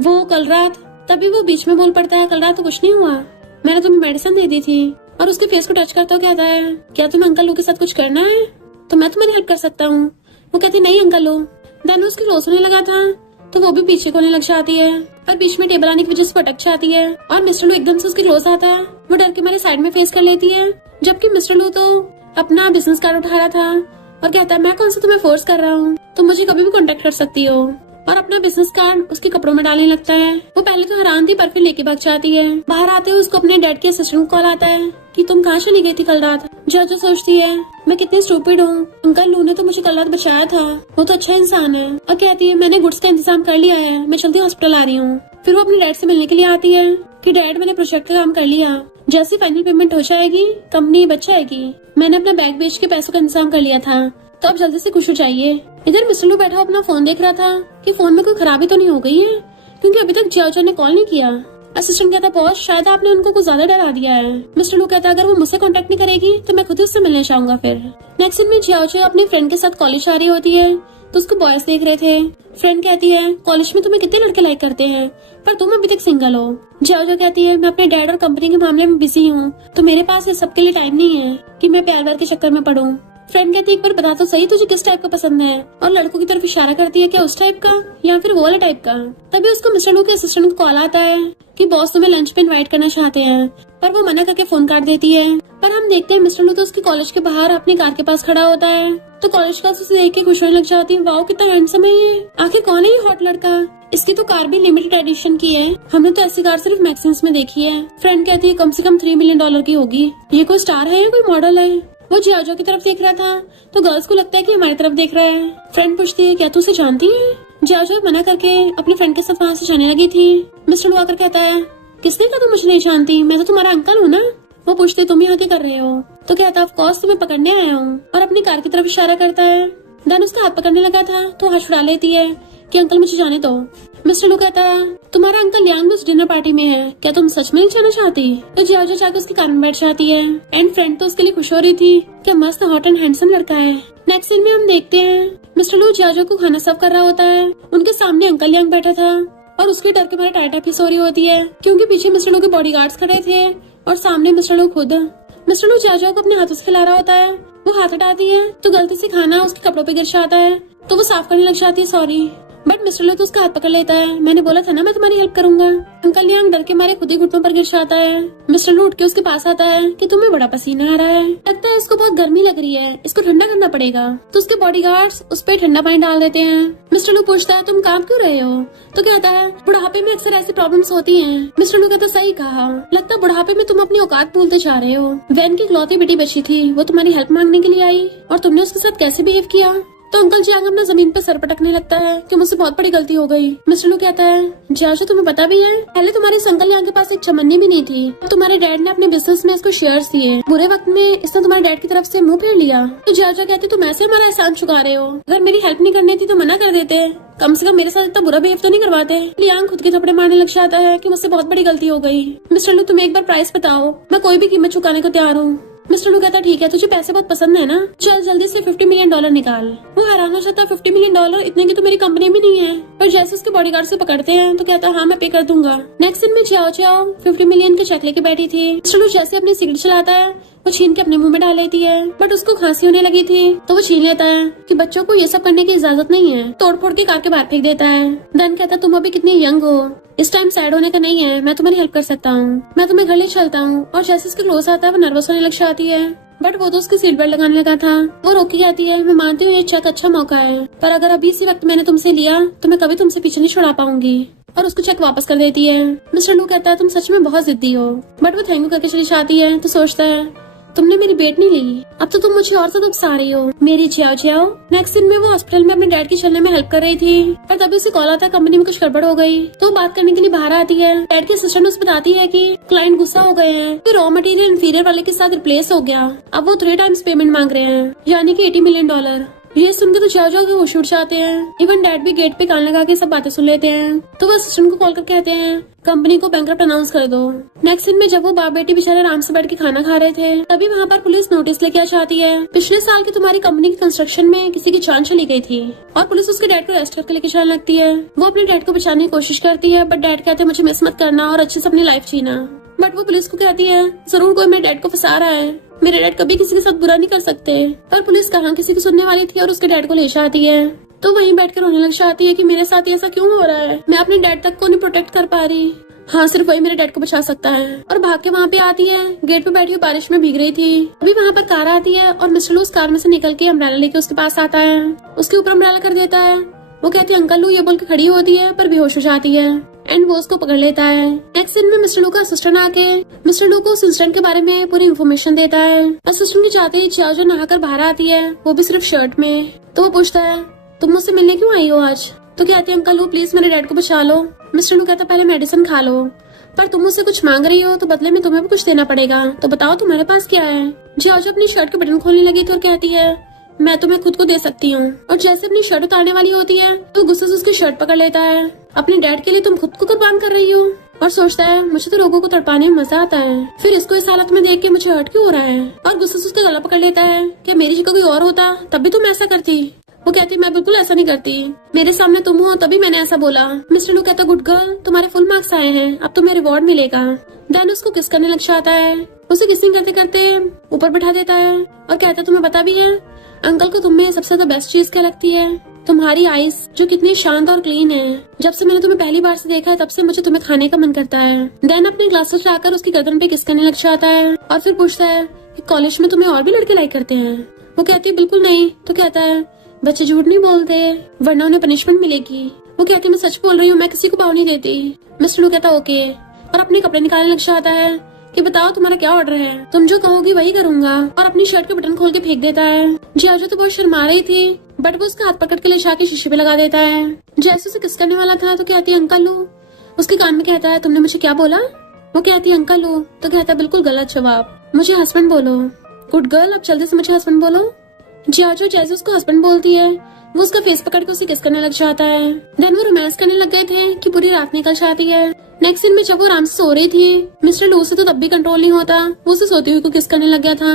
वो कल रात, तभी वो बीच में बोल पड़ता है कल रात तो कुछ नहीं हुआ, मैंने तुम्हें मेडिसिन दे दी थी। और उसके फेस को टच करता हुआ कहता है क्या तुम्हें अंकल लू के साथ कुछ करना है तो मैं तुम्हारी हेल्प कर सकता हूँ। वो कहती नहीं अंकल लू। देन उसकी क्लोज होने लगा था तो वो भी पीछे को होने लग जाती है, पर बीच में टेबल आने की वजह से पटक जाती है और मिस्टर लू एकदम से उसकी क्लोज आता है। वो डर के मारे साइड में फेस कर लेती है, जबकि मिस्टर लू तो अपना बिजनेस कार्ड उठा रहा था और कहता है मैं कौन सा तुम्हें फोर्स कर रहा हूँ, तुम मुझे कभी भी कॉन्टेक्ट कर सकती हो। और अपना बिजनेस कार्ड उसके कपड़ों में डालने लगता है। वो पहले तो हैरान थी पर फिर लेके भाग जाती है। बाहर आते हुए उसको अपने डैड के असिस्टेंट कॉल आता है कि तुम कहाँ चली गई थी कल रात। जो सोचती है मैं कितनी स्टूपिड हूँ, अंकल लू ने तो मुझे कल रात बचाया था, वो तो अच्छा इंसान है। और कहती है मैंने गुड्स का इंतजाम कर लिया है, मैं जल्दी हॉस्पिटल आ रही हूँ। फिर वो अपने डैड से मिलने के लिए आती है कि डैड मैंने प्रोजेक्ट का काम कर लिया, जैसी फाइनल पेमेंट हो जाएगी कंपनी बच जाएगी, मैंने अपना बैग बेच के पैसों का इंतजाम कर लिया था, तो अब जल्दी से खुश हो जाइए। इधर मिस्टर लू बैठा अपना फोन देख रहा था कि फोन में कोई खराबी तो नहीं हो गई है, क्योंकि अभी तक जियाओ ने कॉल नहीं किया। असिस्टेंट कहता बॉस शायद आपने उनको कुछ ज्यादा डरा दिया है। मिस्टर लू कहता अगर वो मुझसे कांटेक्ट नहीं करेगी तो मैं खुद ही उससे मिलने चाहूंगा। फिर नेक्स्ट दिन में जियाओ अपनी फ्रेंड के साथ कॉलेज आ रही होती है तो उसको बॉयज देख रहे थे। फ्रेंड कहती है कॉलेज में तुम्हें कितने लड़के लाइक करते हैं पर तुम अभी तक सिंगल हो। जियाओ कहती है मैं अपने डैड और कंपनी के मामले में बिजी हूँ, तो मेरे पास ये सबके लिए टाइम नहीं है कि मैं प्यार व्यार के चक्कर में पड़ूं। फ्रेंड कहती है एक बार बता तो सही तुझे किस टाइप का पसंद है, और लड़कों की तरफ इशारा करती है क्या उस टाइप का या फिर वो वाला टाइप का। तभी उसको मिस्टर लू के असिस्टेंट को कॉल आता है कि बॉस तुम्हें लंच पे इनवाइट करना चाहते हैं, पर वो मना करके फोन काट देती है। पर हम देखते हैं मिस्टर लू तो उसके कॉलेज के बाहर अपनी कार के पास खड़ा होता है, तो कॉलेज का उसे देख के खुश होने लग जाती है, वाओ कितना हैंडसम है ये, आखिर कौन है ये हॉट लड़का, इसकी तो कार भी लिमिटेड एडिशन की है, हमने तो ऐसी कार सिर्फ मैक्सिम्स में देखी है। फ्रेंड कहती है कम से कम $3 मिलियन की होगी, ये कोई स्टार है या कोई मॉडल है। वो जियाओ की तरफ देख रहा था तो गर्ल्स को लगता है कि हमारी तरफ देख रहा है। फ्रेंड पूछती है क्या तू उसे जानती है। जियाओ मना करके अपने फ्रेंड के साथ वहाँ से जाने लगी थी। मिस्टर लू आकर कहता है किसने कहा तुम मुझे नहीं जानती, मैं तो तुम्हारा अंकल हूँ ना। वो पूछते तुम यहाँ क्या कर रहे हो, तो कहता ऑफ कोर्स तुम्हें पकड़ने आया हूँ, और अपनी कार की तरफ इशारा करता है। देन उसका हाथ पकड़ने लगा था तो हाथ छुड़ा लेती है कि अंकल मुझे जाने दो। मिस्टर लू कहता है तुम्हारा अंकल यांग उस डिनर पार्टी में है, क्या तुम सच में नहीं जाना चाहती। तो जियाओ जाकर उसकी कार में बैठ जाती है एंड फ्रेंड तो उसके लिए खुश हो रही थी क्या मस्त हॉट एंड हैंडसम लड़का है। नेक्स्ट सीन में हम देखते हैं मिस्टर लू जियाओ को खाना सर्व कर रहा होता है, उनके सामने अंकल यांग बैठा था और उसके डर के मारे टाइट ही सो रही होती है, क्योंकि पीछे मिस्टर लू के बॉडीगार्ड्स खड़े थे और सामने मिस्टर लू खुद। मिस्टर लू जियाओ को अपने हाथों से खिला रहा होता है, वो हाथ हटाती है तो गलती से खाना उसके कपड़ों पे गिर जाता है, तो वो साफ करने लग जाती है सॉरी, बट मिस्टर लू तो उसका हाथ पकड़ लेता है, मैंने बोला था ना मैं तुम्हारी हेल्प करूंगा। अंकल यांग डर के मारे खुद ही घुटनों पर गिर जाता है। मिस्टर लू उठ के उसके पास आता है कि तुम्हें बड़ा पसीना आ रहा है, लगता है इसको बहुत गर्मी लग रही है, इसको ठंडा करना पड़ेगा। तो उसके बॉडीगार्ड्स उस पर ठंडा पानी डाल देते हैं। मिस्टर लू पूछता है तुम काम क्यों रहे हो, तो कहता है बुढ़ापे में अक्सर ऐसी प्रॉब्लम्स होती हैं। मिस्टर लू कहता सही कहा, लगता है बुढ़ापे में तुम अपनी औकात भूलते जा रहे हो। वैन की इकलौती बेटी बची थी, वो तुम्हारी हेल्प मांगने के लिए आई और तुमने उसके साथ कैसे बिहेव किया। तो अंकल जियांग अपना जमीन पर सर पटकने लगता है कि मुझसे बहुत बड़ी गलती हो गई। मिस्टर लू कहता है जियाओ तुम्हें पता भी है पहले तुम्हारे इस अंकल यहाँ के पास एक चमन्नी भी नहीं थी, अब तुम्हारे डैड ने अपने बिजनेस में इसको शेयर्स दिए, बुरे वक्त में इसने तुम्हारे डैड की तरफ से मुंह फेर लिया। तो जियाओ कहती तुम ऐसे हमारा एहसान चुका रहे हो, अगर मेरी हेल्प नहीं करनी थी तो मना कर देते, कम से कम मेरे साथ इतना बुरा बिहेव तो नहीं करवाते। लियांग खुद के थप्पड़े मारने लग जाता है कि मुझसे बहुत बड़ी गलती हो गई। मिस्टर लू तुम्हें एक बार प्राइस बताओ, मैं कोई भी कीमत चुकाने को तैयार हूँ। मिस्टर लू कहता ठीक है, तुझे पैसे बहुत पसंद है ना, चल जल्दी से $50 मिलियन निकाल। वो हैरान हो जाता है, $50 मिलियन इतने की तो मेरी कंपनी में नहीं है। पर जैसे उसके बॉडीगार्ड से पकड़ते हैं तो कहता है हाँ मैं पे कर दूंगा। नेक्स्ट दिन में जाओ जाओ $50 मिलियन के चेक लेके बैठी थी। मिस्टर लू जैसे अपनी सिगरेट चलाता है वो छीन के अपने मुंह में डाल लेती है, बट उसको खांसी होने लगी थी तो वो छीन लेता है कि बच्चों को ये सब करने की इजाजत नहीं है, तोड़ फोड़ के कार के बाहर फेंक देता है। देन कहता तुम अभी कितनी यंग हो, इस टाइम सैड होने का नहीं है, मैं तुम्हारी हेल्प कर सकता हूँ, मैं तुम्हें घर ले चलता हूँ। और जैसे उसके क्लोज आता है वो नर्वस होने लग जाती है, बट वो तो उसकी सीट बेल्ट लगाने लगा था। वो रोक के कहती है मैं मानती हूँ ये चेक अच्छा मौका है, पर अगर अभी इसी वक्त मैंने तुमसे लिया तो मैं कभी तुमसे पीछे नहीं छुड़ा पाऊंगी। और उसको चेक वापस कर देती है। मिस्टर लू कहता है तुम सच में बहुत जिद्दी हो, बट वो थैंक यू करके चली जाती है। तो सोचता है तुमने मेरी बेट नहीं ली, अब तो तुम मुझे और ज्यादा उकसा रही हो, मेरी जाओ जाओ। नेक्स्ट दिन में वो हॉस्पिटल में अपने डैड की चलने में हेल्प कर रही थी, पर तभी उसे कॉल आता है कंपनी में कुछ गड़बड़ हो गई। तो बात करने के लिए बाहर आती है। डैड के असिस्टेंट उसे बताती है कि क्लाइंट गुस्सा हो गए हैं, तो रॉ मटेरियल इंफीरियर वाले के साथ रिप्लेस हो गया, अब वो 3 टाइम्स पेमेंट मांग रहे हैं, यानी कि $80 मिलियन। ये सुन के तो जाओ जाओ के वो छूट जाते हैं। इवन डैड भी गेट पे कान लगा के सब बातें सुन लेते हैं। तो वो असिस्टेंट को कॉल कर कहते हैं कंपनी को बैंकरप्ट अनाउंस कर दो। नेक्स्ट दिन में जब वो बाप बेटी बेचारे आराम से बैठ के खाना खा रहे थे तभी वहाँ पर पुलिस नोटिस लेके आ जाती है, पिछले साल की तुम्हारी कंपनी की कंस्ट्रक्शन में किसी की जान चली गई थी। और पुलिस उसके डैड को अरेस्ट करके लेके जाने लगती है। वो अपने डैड को बचाने की कोशिश करती है, बट डैड कहते हैं मुझे मिस मत करना और अच्छे से अपनी लाइफ जीना। बट वो पुलिस को कहती है जरूर कोई मेरे डैड को फंसा रहा है, मेरे डैड कभी किसी के साथ बुरा नहीं कर सकते। पर पुलिस कहाँ किसी की सुनने वाली थी और उसके डैड को ले जाती है। तो वहीं बैठकर रोने लग जाती है कि मेरे साथ ऐसा क्यों हो रहा है, मैं अपने डैड तक को नहीं प्रोटेक्ट कर पा रही। हाँ सिर्फ वही मेरे डैड को बचा सकता है। और भाग के वहाँ पे आती है। गेट पे बैठी हुई बारिश में भीग रही थी। अभी वहाँ पर कार आती है और मिस्टर लू उस कार में से निकल के अम्ब्रेला लेके उसके पास आता है, उसके ऊपर अम्ब्रेला कर देता है। वो कहती है अंकल लू ये बोल के खड़ी होती है पर बेहोश हो जाती है एंड वो उसको पकड़ लेता है। नेक्स्ट दिन में मिस्टर लू का असिस्टेंट आके मिस्टर लू को उस इंसिडेंट के बारे में पूरी इन्फॉर्मेशन देता है। असिस्टेंट की जाते ही जाओ जो नहाकर बाहर आती है, वो भी सिर्फ शर्ट में। तो वो पूछता है तुम मुझसे मिलने क्यों आई हो आज? तो कहती है अंकल लू प्लीज मेरे डैड को बचा लो। मिस्टर लू कहता पहले मेडिसिन खा लो, पर तुम मुझसे कुछ मांग रही हो तो बदले में तुम्हें भी कुछ देना पड़ेगा, तो बताओ तुम्हारे पास क्या है? जाओ जो अपनी शर्ट के बटन खोलने लगी तो कहती है मैं तुम्हें खुद को दे सकती हूँ। और जैसे अपनी शर्ट उतारने वाली होती है तो गुस्से से उसकी शर्ट पकड़ लेता है। अपने डैड के लिए तुम खुद को कुर्बान कर रही हो। और सोचता है मुझे तो लोगों को तड़पाने में मजा आता है, फिर इसको इस हालत में देख के मुझे हर्ट क्यों हो रहा है। और गुस्से से उसका गला पकड़ लेता है कि मेरी जगह कोई और होता तब भी तुम ऐसा करती। वो कहती मैं बिल्कुल ऐसा नहीं करती, मेरे सामने तुम हो तभी मैंने ऐसा बोला। मिस्टर लू कहता गुड गर्ल तुम्हारे फुल मार्क्स आए हैं, अब तुम्हें रिवॉर्ड मिलेगा। देन उसको किस करने लग जाता है, उसे किसिंग करते करते ऊपर बैठा देता है और कहता तुम्हें पता भी है अंकल को तुम्हें सबसे ज्यादा बेस्ट चीज क्या लगती है? तुम्हारी आईज जो कितनी शांत और क्लीन है। जब से मैंने तुम्हें पहली बार से देखा है तब से मुझे तुम्हें खाने का मन करता है। देन अपने ग्लासेस लाकर उसकी गर्दन पे किस करने लग जाता है और फिर पूछता है कि कॉलेज में तुम्हें और भी लड़के लाइक करते हैं? वो कहती है बिल्कुल नहीं। तो कहता है बच्चे झूठ नहीं बोलते वरना उन्हें पनिशमेंट मिलेगी। वो कहती है मैं सच बोल रही हूँ, मैं किसी को भाव नहीं देती। मिस्टर लू कहता ओके और अपने कपड़े निकालने लग जाता है कि बताओ तुम्हारा क्या ऑर्डर है, तुम जो कहोगी वही करूंगा। और अपनी शर्ट के बटन खोल के फेंक देता है। जियाजो तो बहुत शर्मा रही थी बट वो उसका हाथ पकड़ के ले जाके शीशे पे लगा देता है। जैसे उसे किस करने वाला था तो कहती है अंकल लू। उसके कान में कहता है तुमने मुझे क्या बोला? वो कहती है अंकल लू। तो कहता है बिल्कुल गलत जवाब, मुझे हस्बैंड बोलो। गुड गर्ल अब जल्दी से मुझे हस्बैंड बोलो। जियाजो जैसे उसको हस्बैंड बोलती है वो उसका फेस पकड़ के उसे किस करने लग जाता है। देन वो रोमांस करने लग गए थे कि पूरी रात निकल जाती है। नेक्स्ट दिन में जब वो आराम से सो रही थी मिस्टर लू से तो तब भी कंट्रोल नहीं होता, वो उसे सोती हुई को किस करने लग गया था।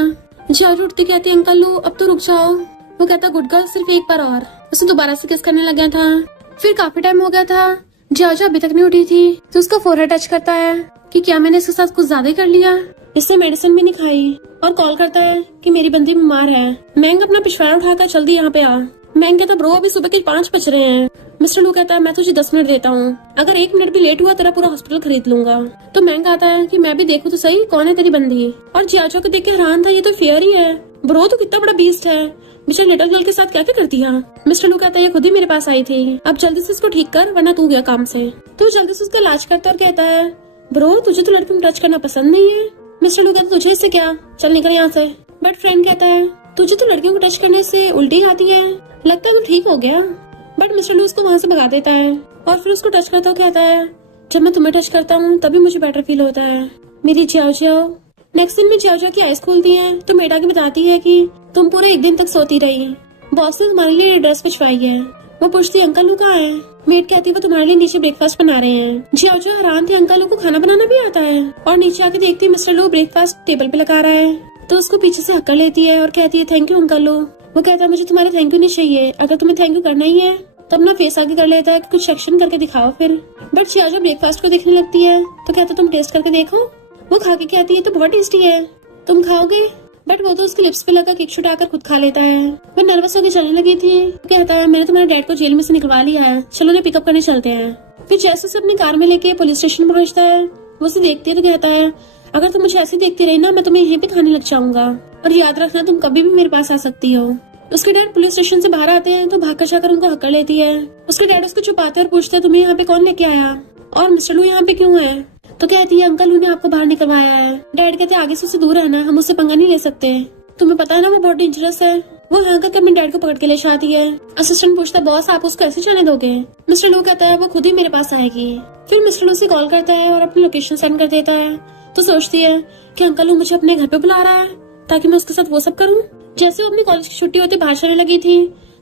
जियाजो उठती कहती है अंकल लू अब तो रुक जाओ। वो कहता गुड गर्ल सिर्फ एक बार और। उसे दोबारा से किस करने लग गया था। फिर काफी टाइम हो गया था, जियाजो अभी तक नहीं उठी थी तो उसका फोरहेड टच करता है कि क्या मैंने इसके साथ कुछ ज्यादा ही कर लिया। इससे मेडिसिन भी नहीं खाई और कॉल करता है कि मेरी बंदी बीमार है। मैंग अपना पिछवाड़ा उठाकर जल्दी यहाँ पे आ। मैंग कहता ब्रो अभी सुबह के 5 बज रहे हैं। मिस्टर लू कहता है मैं तुझे 10 मिनट देता हूँ, अगर 1 मिनट भी लेट हुआ तेरा पूरा हॉस्पिटल खरीद लूंगा। तो मैंग आता है कि मैं भी देखूं तो सही कौन है तेरी बंदी। और जियाजो को देख के हैरान था ये तो फेयर ही है, ब्रो तो कितना बड़ा बीस्ट है, बेचारी लिटिल गर्ल के साथ क्या क्या कर दिया। मिस्टर लू कहता है ये खुद ही मेरे पास आई थी, अब जल्दी से इसको ठीक कर वरना तू गया काम से। तो जल्दी से उसका इलाज करता है और कहता है ब्रो तुझे तो लड़कियों को टच करना पसंद नहीं है। मिस्टर लू कहता है तुझे इससे क्या, चल निकल यहाँ से। बट फ्रेंड कहता है तुझे तो लड़कियों को टच करने से उल्टी आती है, लगता है तू ठीक हो गया। बट मिस्टर लू उसको वहाँ से भगा देता है और फिर उसको टच करता हुआ कहता है जब मैं तुम्हें टच करता हूँ तभी मुझे बेटर फील होता है, मेरी जियाजो। नेक्स्ट दिन में जियाजो की आइज खुलती है तो मेड आके बताती है कि तुम पूरे 1 दिन तक सोती रही, बॉस ने तुम्हारे लिए ड्रेस भिजवाई है। वो पूछती है अंकल लू कहाँ है? मेड कहती है वो तुम्हारे लिए नीचे ब्रेकफास्ट बना रहे हैं। जियाजो हैरान थे अंकल लू को खाना बनाना भी आता है और नीचे आके देखती है मिस्टर लू ब्रेकफास्ट टेबल पे लगा रहा है। तो उसको पीछे से हक्का लेती है और कहती है थैंक यू अंकल लो। वो कहता है मुझे तुम्हारा थैंक यू नहीं चाहिए, अगर तुम्हें थैंक यू करना ही है तो अपना फेस आगे कर लेता है कि कुछ एक्शन करके दिखाओ फिर। बट जियाजो ब्रेकफास्ट को देखने लगती है तो कहता तुम टेस्ट करके देखो। वो खा के कहती है तो बहुत टेस्टी है, तुम खाओगे? बट वो तो उसके लिप्स पे लगा केक छुटाकर खुद खा लेता है। वो नर्वस होकर चलने लगी थी। कहता है मैंने तुम्हारे डैड को जेल में से निकलवा लिया है, चलो उन्हें पिकअप करने चलते हैं। फिर जैसे उसे अपनी कार में लेके पुलिस स्टेशन पहुंचता है, वो उसे देखती है तो कहता है अगर तुम मुझे ऐसे देखती रही ना मैं तुम्हें यहीं पे खाने लग जाऊंगा, और याद रखना तुम कभी भी मेरे पास आ सकती हो। उसके डैड पुलिस स्टेशन से बाहर आते हैं तो भागकर जाकर उनको हक कर लेती है। उसके डैड उसको छुपाते और पूछते हैं तुम्हें यहाँ पे कौन लेके आया और मिस्टर लू यहाँ पे क्यों है? तो कहती है अंकल ने आपको बाहर निकलवाया है। डैड कहते आगे से उसे दूर रहना, हम उससे पंगा नहीं ले सकते, तुम्हें पता है ना वो बहुत डेंजरस है। वो यहाँ करके अपने डैड को पकड़ के ले जाती है। असिस्टेंट पूछता है बॉस आप उसको ऐसे जाने दोगे? मिस्टर लू कहता है वो खुद ही मेरे पास आएगी। फिर मिस्टर लू से कॉल करता है और अपनी लोकेशन सेंड कर देता है। तो सोचती है कि अंकल वो मुझे अपने घर पे बुला रहा है ताकि मैं उसके साथ वो सब करूँ। जैसे वो अपनी कॉलेज की छुट्टी होती बाहर चलने लगी थी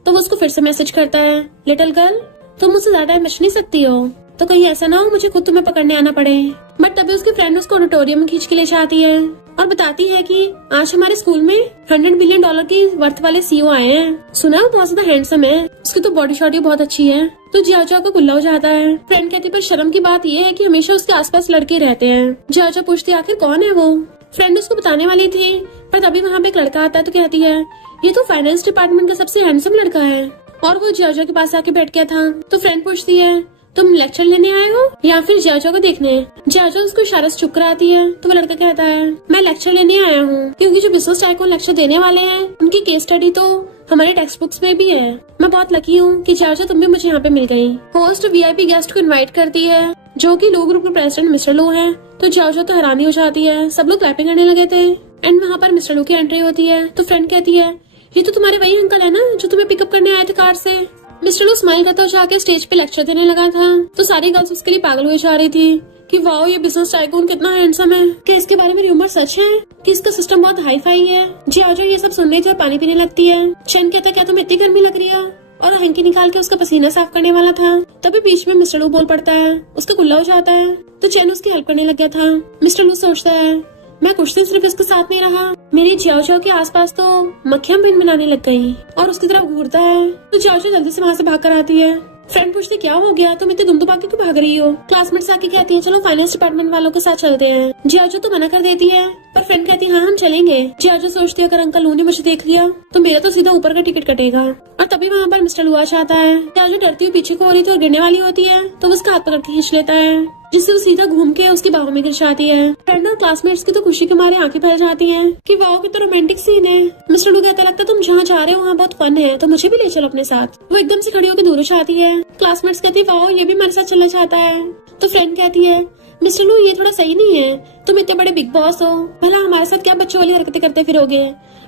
तो वो उसको फिर से मैसेज करता है लिटिल गर्ल तुम मुझसे ज्यादा टाइम बच नहीं सकती हो, तो कहीं ऐसा ना हो मुझे खुद तुम्हें पकड़ने आना पड़े। बट तभी उसकी फ्रेंड उसको ऑडिटोरियम में खींच के ले जाती है और बताती है कि आज हमारे स्कूल में $100 बिलियन की वर्थ वाले सीईओ आए हैं, सुना वो बहुत ज्यादा हैंडसम है, उसकी तो बॉडी शॉडी बहुत अच्छी है। तो जियाजो को गुल्ला हो जाता है। फ्रेंड कहती पर शर्म की बात ये है कि हमेशा उसके आसपास लड़के रहते हैं। जियाजो पूछती है आखिर कौन है वो? फ्रेंड उसको बताने वाली थी पर तभी वहाँ पे एक लड़का आता है तो कहती है ये तो फाइनेंस डिपार्टमेंट का सबसे हैंडसम लड़का है, और वो जियाजो के पास आके बैठ गया था। तो फ्रेंड पूछती है तुम लेक्चर लेने आए हो या फिर जियाजो को देखने? जियाजो उसको इशारा से चुप कराती है तो वो लड़का कहता है मैं लेक्चर लेने आया हूँ, क्योंकि जो बिजनेस टाइकून लेक्चर देने वाले हैं उनकी केस स्टडी तो हमारे टेक्स्ट बुक्स में भी है। मैं बहुत लकी हूँ कि जियाजो तुम भी मुझे यहाँ पे मिल गई। होस्ट वीआईपी गेस्ट को इनवाइट करती है जो कि लो ग्रुप के प्रेसिडेंट मिस्टर लो है। तो जियाजो तो हैरानी हो जाती है, सब लोग क्लैपिंग करने लगे थे। एंड वहाँ पर मिस्टर लो की एंट्री होती है तो फ्रेंड कहती है ये तो तुम्हारे वही अंकल है ना जो तुम्हें पिकअप करने आए थे कार से। मिस्टर लू स्माइल करता हुआ जाके स्टेज पे लेक्चर देने लगा था तो सारी गर्ल्स उसके लिए पागल हुई जा रही थी कि वाओ ये बिजनेस टाइकून कितना हैंडसम है, क्या इसके बारे में रूमर सच है कि इसका सिस्टम बहुत हाई फाई है। जियाजो ये सब सुन रही थी और पानी पीने लगती है। चैन कहता है क्या तुम्हें इतनी गर्मी लग रही है, और हैंकी निकाल के उसका पसीना साफ करने वाला था। तभी बीच में मिस्टर लू बोल पड़ता है, उसका गुल्ला हो जाता है तो चैन उसकी हेल्प करने लग गया था। मिस्टर लू सोचता है मैं कुछ दिन सिर्फ इसके साथ नहीं रहा, मेरी जियाजो के आसपास तो मक्खियां बिन बनाने लग गई, और उसकी तरफ घूरता है तो जियाजो जल्दी से वहाँ से भाग कर आती है। फ्रेंड पूछती क्या हो गया, तुम इतने दुम दुबाके क्यों भाग रही हो? क्लासमेट्स आके कहती है चलो फाइनेंस डिपार्टमेंट वालों के साथ चलते हैं। जियाजो तो मना कर देती है पर फ्रेंड कहती है हाँ हम चलेंगे। जियाजो सोचती है अगर अंकल लू ने मुझे देख लिया तो मेरा तो सीधा ऊपर का टिकट कटेगा। और तभी वहाँ पर मिस्टर लू आ जाता है। जियाजो डरती हुई पीछे को हो रही थी और गिरने वाली होती है तो उसका हाथ पकड़ के खींच लेता है, जिससे वो सीधा घूम के उसकी बाहों में गिर जाती है। फ्रेंड और क्लासमेट्स की तो खुशी के मारे आंखें फैल जाती हैं कि वाओ कितना रोमांटिक सीन है। मिस्टर लू कहता लगता तुम जहाँ जा रहे हो वहाँ बहुत फन है तो मुझे भी ले चलो अपने साथ। वो एकदम से खड़ी होकर दूर हो जाती है। क्लासमेट्स कहती वाओ ये भी मेरे साथ चलना चाहता है। तो फ्रेंड कहती है मिस्टर लू ये थोड़ा सही नहीं है, तुम इतने बड़े बिग बॉस हो, भला हमारे साथ क्या बच्चों वाली हरकतें करते फिरोगे।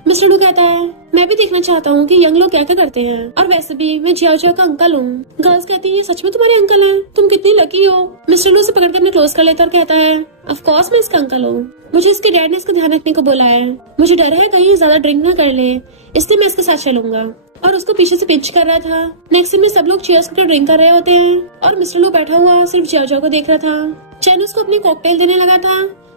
मिस्टर लू कहता है मैं भी देखना चाहता हूँ कि यंग लोग क्या क्या करते हैं, और वैसे भी मैं जियाजो का अंकल हूँ। गर्ल्स कहती है ये सच में तुम्हारे अंकल हैं, तुम कितनी लकी हो। मिस्टर लू से पकड़कर क्लोज कर लेता और कहता है ऑफ कोर्स मैं इसका अंकल हूँ, मुझे इसके डैड ने इसका ध्यान रखने को बोला है, मुझे डर है कहीं ज्यादा ड्रिंक न कर ले इसलिए मैं इसके साथ चलूंगा। और उसको पीछे से पिंच कर रहा था। नेक्स्ट सीन में सब लोग चेयर्स करके ड्रिंक कर रहे होते हैं और मिस्टर लू बैठा हुआ सिर्फ जियाजो को देख रहा था। चैन उसको अपनी कॉकटेल देने लगा था।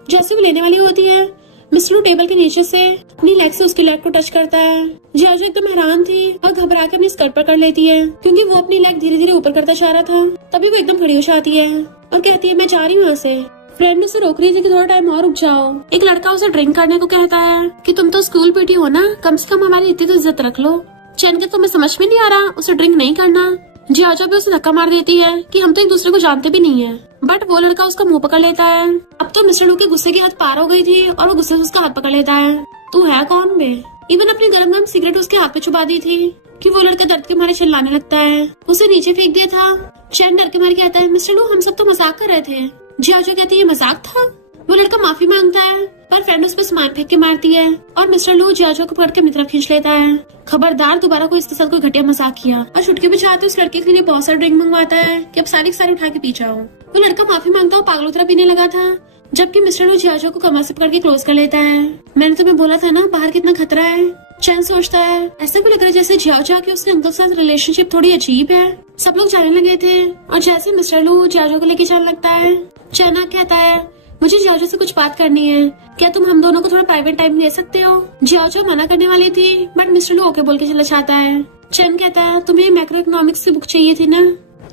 जैसे वो लेने वाली होती है मिस्टर लू टेबल के नीचे से अपनी लेग से उसकी लेग को टच करता है। जियाजो एकदम हैरान थी और घबरा के अपनी स्कर्ट पकड़ लेती है क्योंकि वो अपनी लेग धीरे धीरे ऊपर करता जा रहा था। तभी वो एकदम खड़ी हो जाती है और कहती है मैं जा रही हूँ यहाँ से। फ्रेंड उसे रोक रही थी कि थोड़ा टाइम और रुक जाओ। एक लड़का उसे ड्रिंक करने को कहता है कि तुम तो स्कूल पीटी हो ना, कम से कम हमारी इतनी तो इज्जत रख लो। चैन के तुम्हें समझ में नहीं आ रहा उसे ड्रिंक नहीं करना। जियाजो भी उसे धक्का मार देती है कि हम तो एक दूसरे को जानते भी नहीं है। बट वो लड़का उसका मुंह पकड़ लेता है। अब तो मिस्टर लू के गुस्से की हद पार हो गई थी और वो गुस्से से उसका हाथ पकड़ लेता है। तू है कौन बे? इवन अपनी गरम गरम सिगरेट उसके हाथ पे छुपा दी थी कि वो लड़का दर्द के मारे चिल्लाने लगता है। उसे नीचे फेंक दिया था। चैन डर के मारे कहता है मिस्टर लू हम सब तो मजाक कर रहे थे। जियाजो कहती है मजाक था। वो लड़का माफी मांगता है पर फ्रेंड उस पर सामान फेंक के मारती है और मिस्टर लू जियाजो को पकड़ के अपनी तरफ खींच लेता है। खबरदार दोबारा कोई इसके साथ कोई घटिया मजाक किया। और छुटके भी चाहते उस लड़के के लिए बहुत सारा ड्रिंक मंगवाता है कि अब सारी उठा के पी जाओ। वो लड़का माफी मांगता हुआ पागलों तरह पीने लगा था जबकि मिस्टर लू जियाजो को कमर से पकड़ के क्लोज कर लेता है। मैंने तुम्हें बोला था ना बाहर कितना खतरा है। चैन सोचता है ऐसा भी लग रहा है जैसे जियाजो की उसके अंकल के साथ रिलेशनशिप थोड़ी अजीब है। सब लोग जाने लगे थे और जैसे मिस्टर लू जियाजो को लेके जाने लगता है चैन कहता है मुझे जियाओ से कुछ बात करनी है। क्या तुम हम दोनों को थोड़ा प्राइवेट टाइम दे सकते हो? जियाओ मना करने वाली थी बट मिस्टर लू ओके बोल के चला जाता है। चैन कहता है तुम्हें मैक्रो इकोनॉमिक्स की बुक चाहिए थी ना,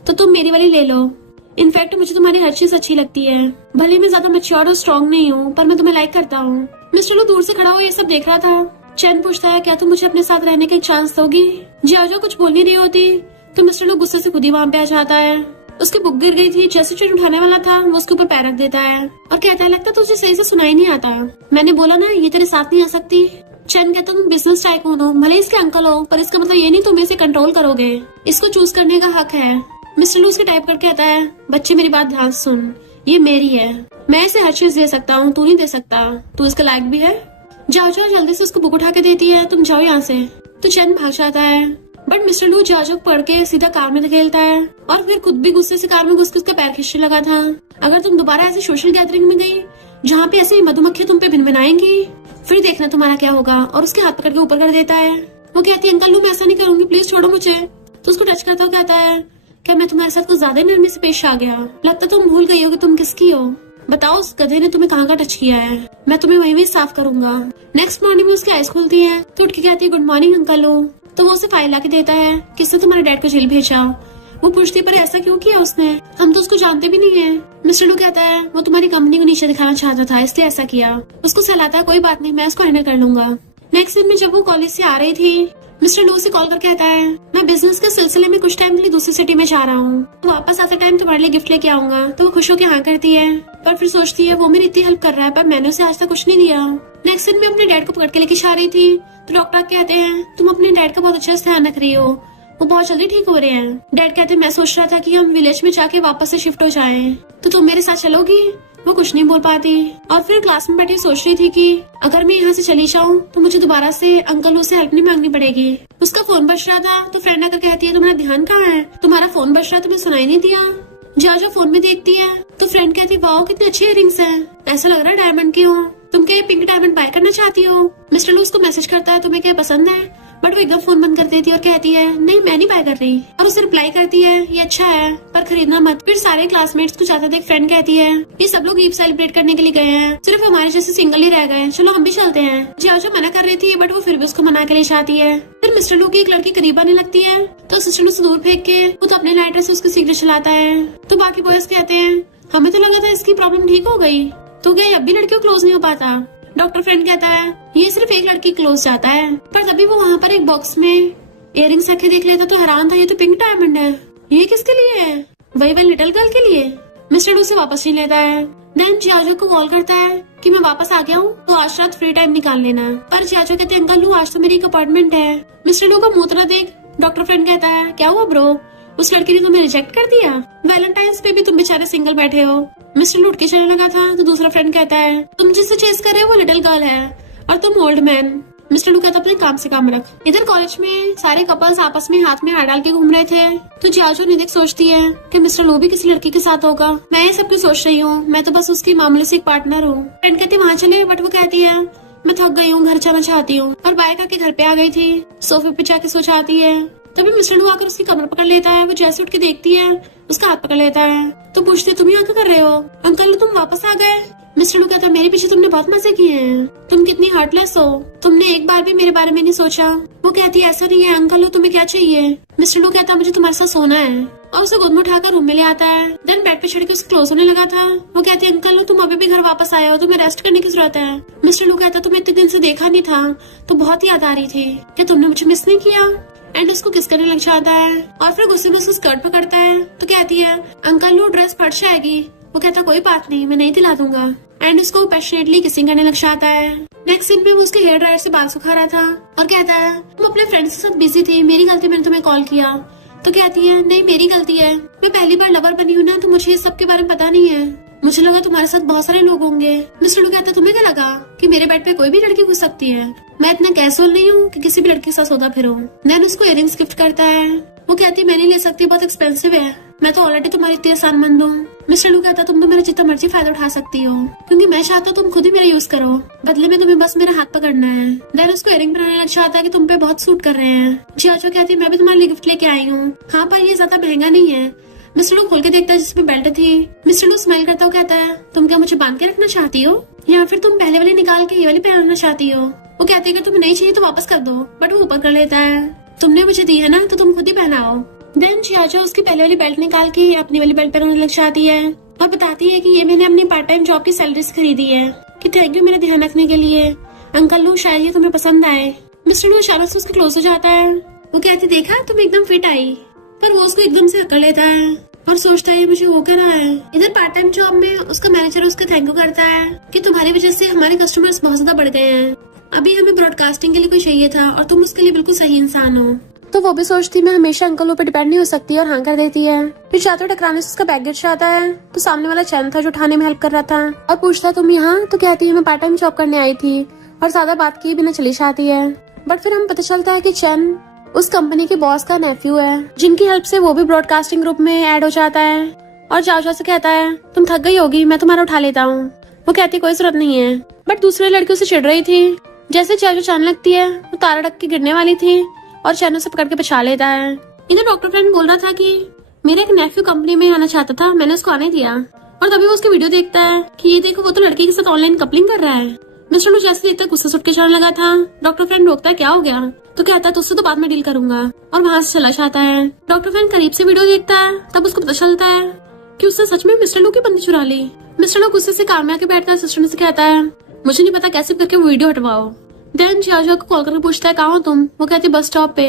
तो तुम मेरी वाली ले लो। इनफैक्ट मुझे तुम्हारी हर चीज अच्छी लगती है। भले मैं ज्यादा मैच्योर और स्ट्रॉन्ग नहीं हूँ पर मैं तुम्हें लाइक करता हूँ। मिस्टर लू दूर से खड़ा हो ये सब देख रहा था। चैन पूछता है क्या तुम मुझे अपने साथ रहने का एक चांस दोगी? जियाओ कुछ बोल नहीं रही होती तो मिस्टर लू गुस्से से खुद ही वहाँ पे आ जाता है। उसकी बुक गिर गई थी, जैसे ट्रेन उठाने वाला था वो उसके ऊपर पैर रख देता है और कहता है लगता तुझे सही से सुनाई नहीं आता। मैंने बोला ना ये तेरे साथ नहीं आ सकती। चैन कहता तुम बिजनेस टाइकून हो, भले इसके अंकल हो, पर इसका मतलब ये नहीं तुम इसे कंट्रोल करोगे। इसको चूज करने का हक है। मिस्टर लू उसके टाइप करके कहता है बच्चे मेरी बात ध्यान से सुन, ये मेरी है, मैं इसे हर चीज दे सकता हूँ, तू नहीं दे सकता, तू इसका लायक भी है। जाओ जल्दी से उसको बुक उठा के देती है, तुम जाओ यहाँ से। तो चैन भाग जाता है बट मिस्टर लू जाओ पढ़ के सीधा कार में धकेलता है और फिर खुद भी गुस्से से कार में घुस के उसका पैर खींचने लगा था। अगर तुम दोबारा ऐसी सोशल गैदरिंग में गई जहाँ पे ऐसे मधुमक्खी तुम पे भिनभिनाएंगी फिर देखना तुम्हारा क्या होगा। और उसके हाथ पकड़ के ऊपर कर देता है। वो कहती है अंकल लू मैं ऐसा नहीं करूंगी, प्लीज छोड़ो मुझे। तो उसको टच करता हुआ कहता है क्या मैं तुम्हारे साथ कुछ ज्यादा नरमी से पेश आ गया? लगता तुम भूल गई हो कि तुम किसकी हो। बताओ उस गधे ने तुम्हें कहाँ का टच किया है, मैं तुम्हें वहीं साफ करूंगा। नेक्स्ट मॉर्निंग में उसकी आइज खुलती है तो उठ के कहती है गुड मॉर्निंग अंकल लू। तो वो उसे फाइल ला के देता है किसने तुम्हारे डैड को जेल भेजा। वो पूछती पर ऐसा क्यों किया उसने, हम तो उसको जानते भी नहीं है। मिस्टर लू कहता है वो तुम्हारी कंपनी को नीचे दिखाना चाहता था इसलिए ऐसा किया। उसको सहलाता है कोई बात नहीं मैं उसको हैंडल कर लूंगा। नेक्स्ट दिन में जब वो कॉलेज से आ रही थी मिस्टर लू से कॉल करके कहता है मैं बिजनेस के सिलसिले में कुछ टाइम के लिए दूसरी सिटी में जा रहा हूँ, तो वापस आते टाइम तुम्हारे लिए गिफ्ट लेके आऊंगा। तो वो खुश होकर हाँ करती है पर फिर सोचती है वो मेरी इतनी हेल्प कर रहा है पर मैंने उसे आज तक कुछ नहीं दिया। नेक्स्ट दिन में अपने डैड को पकड़ के लेके जा रही थी तो डॉक्टर कहते हैं तुम अपने डैड का बहुत अच्छा से ध्यान रख रही हो, वो बहुत जल्दी ठीक हो रहे हैं। डैड कहते हैं मैं सोच रहा था कि हम विलेज में जाके वापस से शिफ्ट हो जाएं, तो तुम मेरे साथ चलोगी? वो कुछ नहीं बोल पाती और फिर क्लास में बैठी सोच रही थी कि अगर मैं यहाँ से चली जाऊँ तो मुझे दोबारा से अंकल से हेल्प नहीं मांगनी पड़ेगी। उसका फोन बज रहा था तो फ्रेंड आकर कहती है तुम्हारा ध्यान कहाँ है, तुम्हारा फोन बज रहा है तुम्हें सुनाई नहीं दिया। जो फोन में देखती है तो फ्रेंड कहती है वाओ कितने अच्छे इयरिंग्स हैं, ऐसा लग रहा है डायमंड की हो, तुम क्या पिंक डायमंड बाय करना चाहती हो? मिस्टर लू उसको मैसेज करता है तुम्हें क्या पसंद है, बट वो एकदम फोन बंद कर देती है और कहती है नहीं मैं नहीं बाय कर रही। और उसे रिप्लाई करती है ये अच्छा है पर खरीदना मत। फिर सारे क्लासमेट्स को जाता देख फ्रेंड कहती है ये सब लोग ईद सेलिब्रेट करने के लिए गए हैं, सिर्फ हमारे जैसे सिंगल ही रह गए, चलो हम भी चलते हैं। जो मना कर रही थी बट वो फिर भी उसको मना के ले जाती है। फिर मिस्टर लू की एक लड़की करीब आने लगती है तो सिस्टर उसे दूर फेंक के वो तो अपने लाइटर से उसकी सिगरेट चलाता है। तो बाकी बॉयज कहते हैं हमें तो लगा था इसकी प्रॉब्लम ठीक हो गई, तो क्या अब भी लड़कियों क्लोज नहीं हो पाता? डॉक्टर फ्रेंड कहता है ये सिर्फ एक लड़की क्लोज जाता है। पर तभी वो वहाँ पर एक बॉक्स में इयरिंग्स रखे देख लेता तो हैरान था ये तो पिंक डायमंड है, ये किसके लिए है? वही लिटिल गर्ल के लिए। मिस्टर लू से वापस नहीं लेता है। देन जियाजो को कॉल करता है कि मैं वापस आ गया हूँ तो आज रात फ्री टाइम निकाल लेना। पर जियाजो कहते हैं अंकल लू आज तो मेरी एक अपॉइंटमेंट है। मिस्टर लू का मुंह तरह देख डॉक्टर फ्रेंड कहता है क्या हुआ ब्रो, उस लड़की ने तुम्हें रिजेक्ट कर दिया? वैलेंटाइंस पे भी तुम बेचारे सिंगल बैठे हो। मिस्टर लू उठ के चलने लगा था तो दूसरा फ्रेंड कहता है तुम जिससे चेस कर रहे हो वो लिटिल गर्ल है और तुम ओल्ड मैन। मिस्टर लू कहता अपने काम से काम रख। इधर कॉलेज में सारे कपल्स आपस में हाथ में हाथ डाल के घूम रहे थे तो जियाजो निधिक सोचती है कि मिस्टर लू भी किसी लड़की के साथ होगा। मैं ये सब क्यों सोच रही हूँ, मैं तो बस उसकी मामले से एक पार्टनर हूँ। फ्रेंड कहती वहाँ चले बट वो कहती है मैं थक गई हूँ, घर जाना चाहती हूँ। और बाइक आके घर पे आ गई थी, सोफे पे जाके सो जाती है। तभी मिस्टर लू आकर उसकी कमर पकड़ लेता है। वो जैसे उठ के देखती है उसका हाथ पकड़ लेता है तो पूछते तुम यहाँ क्या कर रहे हो? अंकल तुम वापस आ गए? मिस्टर लू कहता है मेरे पीछे तुमने बहुत मजे किए हैं, तुम कितनी हार्टलेस हो, तुमने एक बार भी मेरे बारे में नहीं सोचा। वो कहती है ऐसा नहीं है अंकल तुम्हें क्या चाहिए? मिस्टर लू कहता है मुझे तुम्हारे साथ सोना है और उसे गोद में उठाकर रूम में ले आता है। देन बेड पे चढ़ के उसे क्लोज होने लगा था। वो कहती है अंकल तुम अभी भी घर वापस आए हो, तुम्हें रेस्ट करने की जरूरत है। मिस्टर लू कहता तुम्हें इतने दिन से देखा नहीं था तो बहुत याद आ रही थी, क्या तुमने मुझे मिस नहीं किया? एंड उसको किस करने लग जाता है और फिर गुस्से में उसको स्कर्ट पकड़ता है तो कहती है अंकल वो ड्रेस फट जाएगी। वो कहता कोई बात नहीं मैं नहीं दिला दूंगा। एंड उसको पैशनेटली किसिंग करने लग जाता है। नेक्स्ट सीन में वो उसके हेयर ड्रायर से बाल सुखा रहा था और कहता है तुम अपने फ्रेंड्स के साथ बिजी थी, मेरी गलती, मैंने तुम्हें कॉल किया। तो कहती है नहीं मेरी गलती है, मैं पहली बार लवर बनी हूँ ना तो मुझे इस सब के बारे में पता नहीं है, मुझे लगा तुम्हारे साथ बहुत सारे लोग होंगे। मिस्टर लू कहता है तुम्हें क्या लगा कि मेरे बेड पे कोई भी लड़की घुस सकती है? मैं इतना कैजुअल नहीं हूँ कि किसी भी लड़की के साथ सोता फिरूं। देन उसको इयरिंग्स गिफ्ट करता है। वो कहती मैं नहीं ले सकती, बहुत एक्सपेंसिव है, मैं तो ऑलरेडी तुम्हारी इतनी आसानमंद हूँ। मिस्टर लू कहता तुम तो मेरा जितना मर्जी फायदा उठा सकती हो क्योंकि मैं चाहता हूँ तुम खुद ही मेरा यूज करो, बदले में तुम्हें बस मेरा हाथ पकड़ना है। देन उसको इयरिंग बनाने लग जाता है कि तुम पे बहुत सूट कर रहे हैं। जियाजो कहती मैं भी तुम्हारे लिए गिफ्ट लेके आई हूँ। हाँ पर ये ज्यादा महंगा नहीं है, मिस्टर लू खोल के देखता है जिसमें बेल्ट थी। मिस्टर लू स्माइल करता हुआ कहता है, तुम क्या मुझे बांध के रखना चाहती हो या फिर तुम पहले वाली निकाल के ये वाली पहनना चाहती हो? वो कहती है कि तुम्हें नहीं चाहिए तो वापस कर दो, बट वो ऊपर कर लेता है। तुमने मुझे दी है ना तो तुम खुद ही पहनाओ। देन जियाजो उसकी पहले वाली बेल्ट निकाल के अपनी वाली बेल्ट पहनाने लग जाती है और बताती है कि ये मैंने अपनी पार्ट टाइम जॉब की सैलरी से खरीदी है, कि थैंक यू मेरा ध्यान रखने के लिए। अंकल लू शायद ये तुम्हें पसंद आए। मिस्टर लू अचानक से उसके क्लोज हो जाता है। वो कहती देखा तुम एकदम फिट आई, पर वो उसको एकदम से अकड़ लेता है और सोचता है मुझे हो क्या रहा है। इधर पार्ट टाइम जॉब में उसका मैनेजर उसका थैंक यू करता है कि तुम्हारी वजह से हमारे कस्टमर्स बहुत ज्यादा बढ़ गए हैं। अभी हमें ब्रॉडकास्टिंग के लिए कोई चाहिए था और तुम उसके लिए बिल्कुल सही इंसान हो। तो वो भी सोचती मैं हमेशा अंकल पे डिपेंड नहीं हो सकती और हाँ कर देती है। फिर जाते टकराने से उसका बैग गिर जाता है तो सामने वाला चैन था जो उठाने में हेल्प कर रहा था और पूछता तुम यहाँ? तो कहती है मैं पार्ट टाइम जॉब करने आई थी और ज्यादा बात किए बिना चली जाती है। बट फिर हमें पता चलता है कि चैन उस कंपनी के बॉस का नेफ्यू है, जिनकी हेल्प से वो भी ब्रॉडकास्टिंग ग्रुप में ऐड हो जाता है। और जाओ से कहता है तुम थक गई होगी, मैं तुम्हारा उठा लेता हूँ। वो कहती कोई जरूरत नहीं है, बट दूसरे लड़की उसे चिढ़ रही थी। जैसे चाचू चांद लगती है वो तारा डक के गिरने वाली थी और चैन उसे पकड़ के बचा लेता है। इधर डॉक्टर फ्रेंड बोल रहा था कि मेरा एक नेफ्यू कंपनी में आना चाहता था, मैंने उसको आने दिया। और तभी वो उसकी वीडियो देखता है कि ये देखो वो तो लड़के के साथ ऑनलाइन कपलिंग कर रहा है। मिस्टर लू जैसे देखता है गुस्सा सुट के जाने लगा था। डॉक्टर फ्रेंड रोकता है क्या हो गया? तो कहता है तुझसे तो बाद में डील करूंगा और वहाँ से चला जाता है। डॉक्टर फ्रेंड करीब से वीडियो देखता है तब उसको पता चलता है कि उसने सच में मिस्टर लू की बंदी चुरा ली। मिस्टर लू गुस्से से कार में आके बैठता है। सिस्टर से कहता है मुझे नहीं पता कैसे करके वो वीडियो हटवाओ। देन जियाजो को कॉल करके पूछता है कहाँ हो तुम? वो कहती बस स्टॉप पे।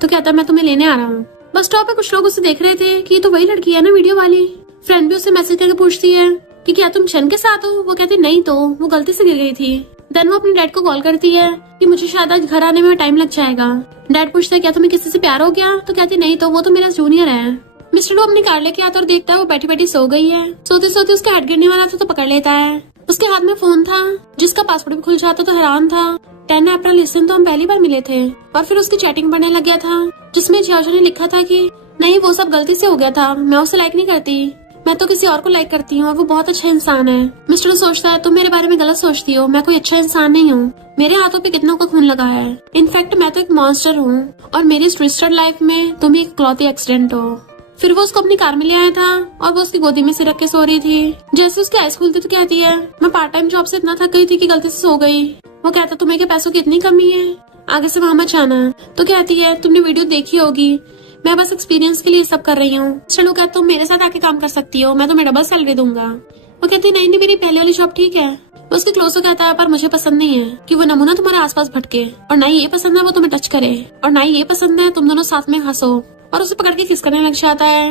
तो कहता है मैं तुम्हें लेने आ रहा हूँ। बस स्टॉप पे कुछ लोग उसे देख रहे थे कि ये तो वही लड़की है ना वीडियो वाली। फ्रेंड भी उसे मैसेज करके पूछती है कि क्या तुम चैन के साथ हो? वो कहती नहीं तो वो गलती से गिर गई थी। देन वो अपने डैड को कॉल करती है कि मुझे शायद आज घर आने में टाइम लग जाएगा। डैड पूछता है क्या तुम्हें किसी से प्यार हो गया? तो कहती नहीं तो वो तो मेरा जूनियर है। मिस्टर लू अपनी कार लेके आता और देखता है वो बैठी बैठी सो गई है। सोते सोते उसका हेड गिरने वाला था तो पकड़ लेता है। उसके हाथ में फोन था जिसका पासवर्ड भी खुल जाता तो हैरान था। 10 अप्रैल इस दिन तो हम पहली बार मिले थे। और फिर उसकी चैटिंग पढ़ने लग गया था जिसमें जियाजो ने लिखा था कि नहीं वो सब गलती से हो गया था, मैं उसे लाइक नहीं करती, मैं तो किसी और को लाइक करती हूँ और वो बहुत अच्छा इंसान है। मिस्टर लू सोचता है तुम मेरे बारे में गलत सोचती हो, मैं कोई अच्छा इंसान नहीं हूँ। मेरे हाथों पे कितनों का खून लगा है। इनफैक्ट मैं तो एक मॉन्स्टर हूँ और मेरी इस ट्विस्टेड लाइफ में तुम एक इकलौती एक्सीडेंट हो। फिर वो उसको अपनी कार में ले आया था और वो उसकी गोदी में सिर रख के सो रही थी। जैसे उसकी आईज खुलती तो कहती है मैं पार्ट टाइम जॉब से इतना थक गई थी कि गलती से सो गई। वो कहता तुम्हें क्या पैसों की इतनी कमी है, आगे से वहाँ मत जाना। तो कहती है तुमने वीडियो देखी होगी, मैं बस एक्सपीरियंस के लिए सब कर रही हूँ। चलो क्या तुम मेरे साथ आके काम कर सकती हो, मैं तुम्हें डबल सैलरी दूंगा। वो कहती है नहीं मेरी पहले वाली जॉब ठीक है। उसके क्लोज कहता है पर मुझे पसंद नहीं है कि वो नमूना तुम्हारे आसपास भटके, और ना ही ये पसंद है वो तुम्हें टच करे, और ना ही ये पसंद है तुम दोनों साथ में हंसो। और उसे पकड़ के किस करने लग जाता है।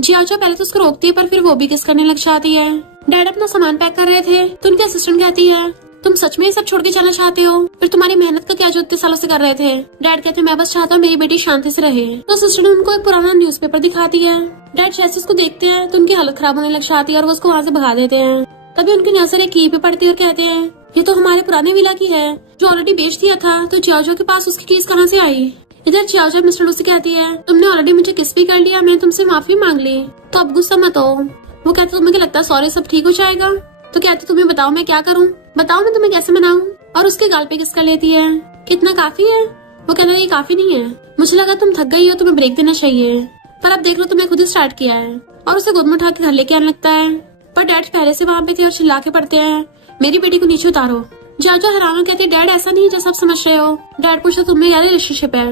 जियाजो पहले तो उसको रोकती है पर फिर वो भी किस करने लग जाती है। डैड अपना सामान पैक कर रहे थे तो उनके असिस्टेंट कहती है तुम सच में ये सब छोड़ के जाना चाहते हो? फिर तुम्हारी मेहनत का क्या जो इतने सालों से कर रहे थे? डैड कहते मैं बस चाहता हूँ मेरी बेटी शांति से रहे। तो असिस्टेंट उनको एक पुराना न्यूज़पेपर दिखाती है। डैड जैसे उसको देखते हैं तो उनकी हालत खराब होने लग जाती है और वो उसको वहाँ से भगा देते हैं। तभी उनकी नजर एक की पे पड़ती है और कहते हैं ये तो हमारे पुराने विला की है जो ऑलरेडी बेच दिया था, तो जियाजो के पास उसकी कीज कहाँ से आई? इधर जियाजो मिस्टर लू से कहती है तुमने ऑलरेडी मुझे किस भी कर लिया, मैं तुमसे माफी मांग ली, तो अब गुस्सा मत हो। वो कहते तुम्हें क्या लगता है सॉरी सब ठीक हो जाएगा? तो कहते तुम्हें बताओ मैं क्या करूँ, बताओ मैं तुम्हें कैसे मनाऊं? और उसके गाल पे किस कर लेती है कितना काफी है? वो कहता है ये काफी नहीं है, मुझे लगा तुम थक गई हो, तुम्हें ब्रेक देना चाहिए, पर अब देख लो तुमने खुद ही स्टार्ट किया है। और उसे गोद में उठा के घर लेके आने लगता है। पर डैड पहले से वहाँ पे थे और चिल्ला के पड़ते हैं मेरी बेटी को नीचे उतारो। जियाजो हैरान कहती है डैड ऐसा नहीं है जैसा आप समझ रहे हो। डैड पूछता तुम्हें यार रिलेशनशिप है।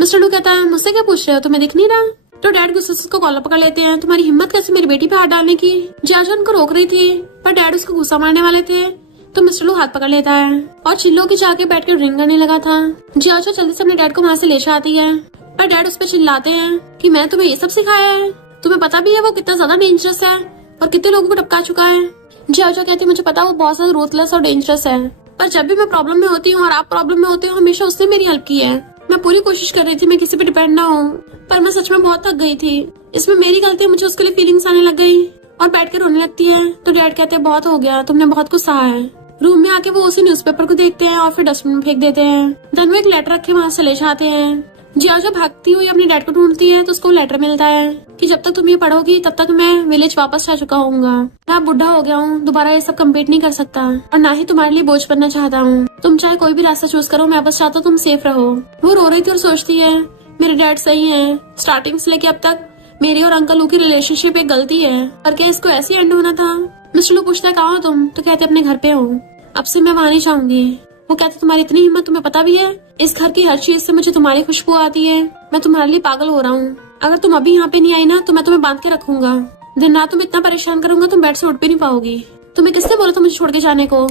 मिस्टर लू कहता है मुझसे क्या पूछ रहे हो, तुम्हें दिख नहीं रहा? तो डैड गुस्से से उसको कॉलर पकड़ लेते हैं तुम्हारी हिम्मत कैसे मेरी बेटी पे हाथ डालने की? जियाजो उनको रोक रही थी पर डैड उसको गुस्सा मारने वाले थे तो मिस्टर लू हाथ पकड़ लेता है और चिल्लो के जाके बैठ कर ड्रिंक करने लगा था। जियाजो जल्दी से अपने डैड को वहाँ से ले जाती है पर डैड उस पर चिल्लाते हैं कि मैं तुम्हें ये सब सिखाया है, तुम्हें पता भी है वो कितना ज्यादा डेंजरस है और कितने लोगों को टपका चुका है। जियाजो कहती है मुझे पता वो बहुत ज्यादा रूथलेस और डेंजरस है, पर जब भी मैं प्रॉब्लम में होती हूँ और आप प्रॉब्लम में होते हो हमेशा उसने मेरी हेल्प की है। मैं पूरी कोशिश कर रही थी मैं किसी पे डिपेंड ना हूँ, पर मैं सच में बहुत थक गई थी, इसमें मेरी गलती है, मुझे उसके लिए फीलिंग्स आने लग गई और बैठ कर रोने लगती है। तो डैड कहते हैं बहुत हो गया, तुमने बहुत कुछ सहा है। रूम में आके वो उसी न्यूज़पेपर को देखते हैं और फिर डस्टबिन में फेंक देते हैं। देन वो एक लेटर रखे वहाँ से ले जाते हैं। जियाजो भागती हुई अपने डैड को ढूंढती है तो उसको लेटर मिलता है कि जब तक तुम ये पढ़ोगी तब तक मैं विलेज वापस जा चुका हूँगा, मैं बुढ़ा हो गया हूँ, दोबारा ये सब कम्पीट नहीं कर सकता और ना ही तुम्हारे लिए बोझ बनना चाहता हूँ। तुम चाहे कोई भी रास्ता चूज करो, मैं बस चाहता हूँ तुम सेफ रहो। वो रो रही थी और सोचती है मेरे डैड सही है, स्टार्टिंग से लेके अब तक मेरी और अंकल लू की रिलेशनशिप एक गलती है और क्या इसको ऐसे एंड होना था। मिस्टर लू पूछता है कहाँ हो तुम, तो कहते अपने घर पे हूँ, अब से मैं वहाँ नहीं जाऊंगी। वो कहते तुम्हारी इतनी हिम्मत, तुम्हें पता भी है इस घर की हर चीज से मुझे तुम्हारी खुशबू आती है, मैं तुम्हारे लिए पागल हो रहा हूँ। अगर तुम अभी यहाँ पे नहीं आई ना तो मैं तुम्हें बांध के रखूंगा, दिन रात तुम्हें इतना परेशान करूंगा तुम बेड से उठ भी नहीं पाओगी। तुम्हें किसने बोला था मुझे छोड़ के जाने को।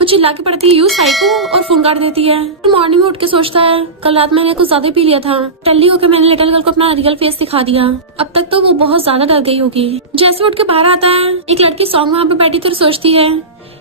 वो चिल्ला के पड़ती है यू साइको और फोन काट देती है। मॉर्निंग में उठ के सोचता है कल रात मैंने कुछ ज्यादा पी लिया था, टल्ली होकर मैंने लिटिल गर्ल को अपना रियल फेस दिखा दिया। अब तक तो वो बहुत ज्यादा डर गई होगी। जैसे उठ के बाहर आता है एक लड़की सॉन्ग वहाँ पे बैठी तो सोचती है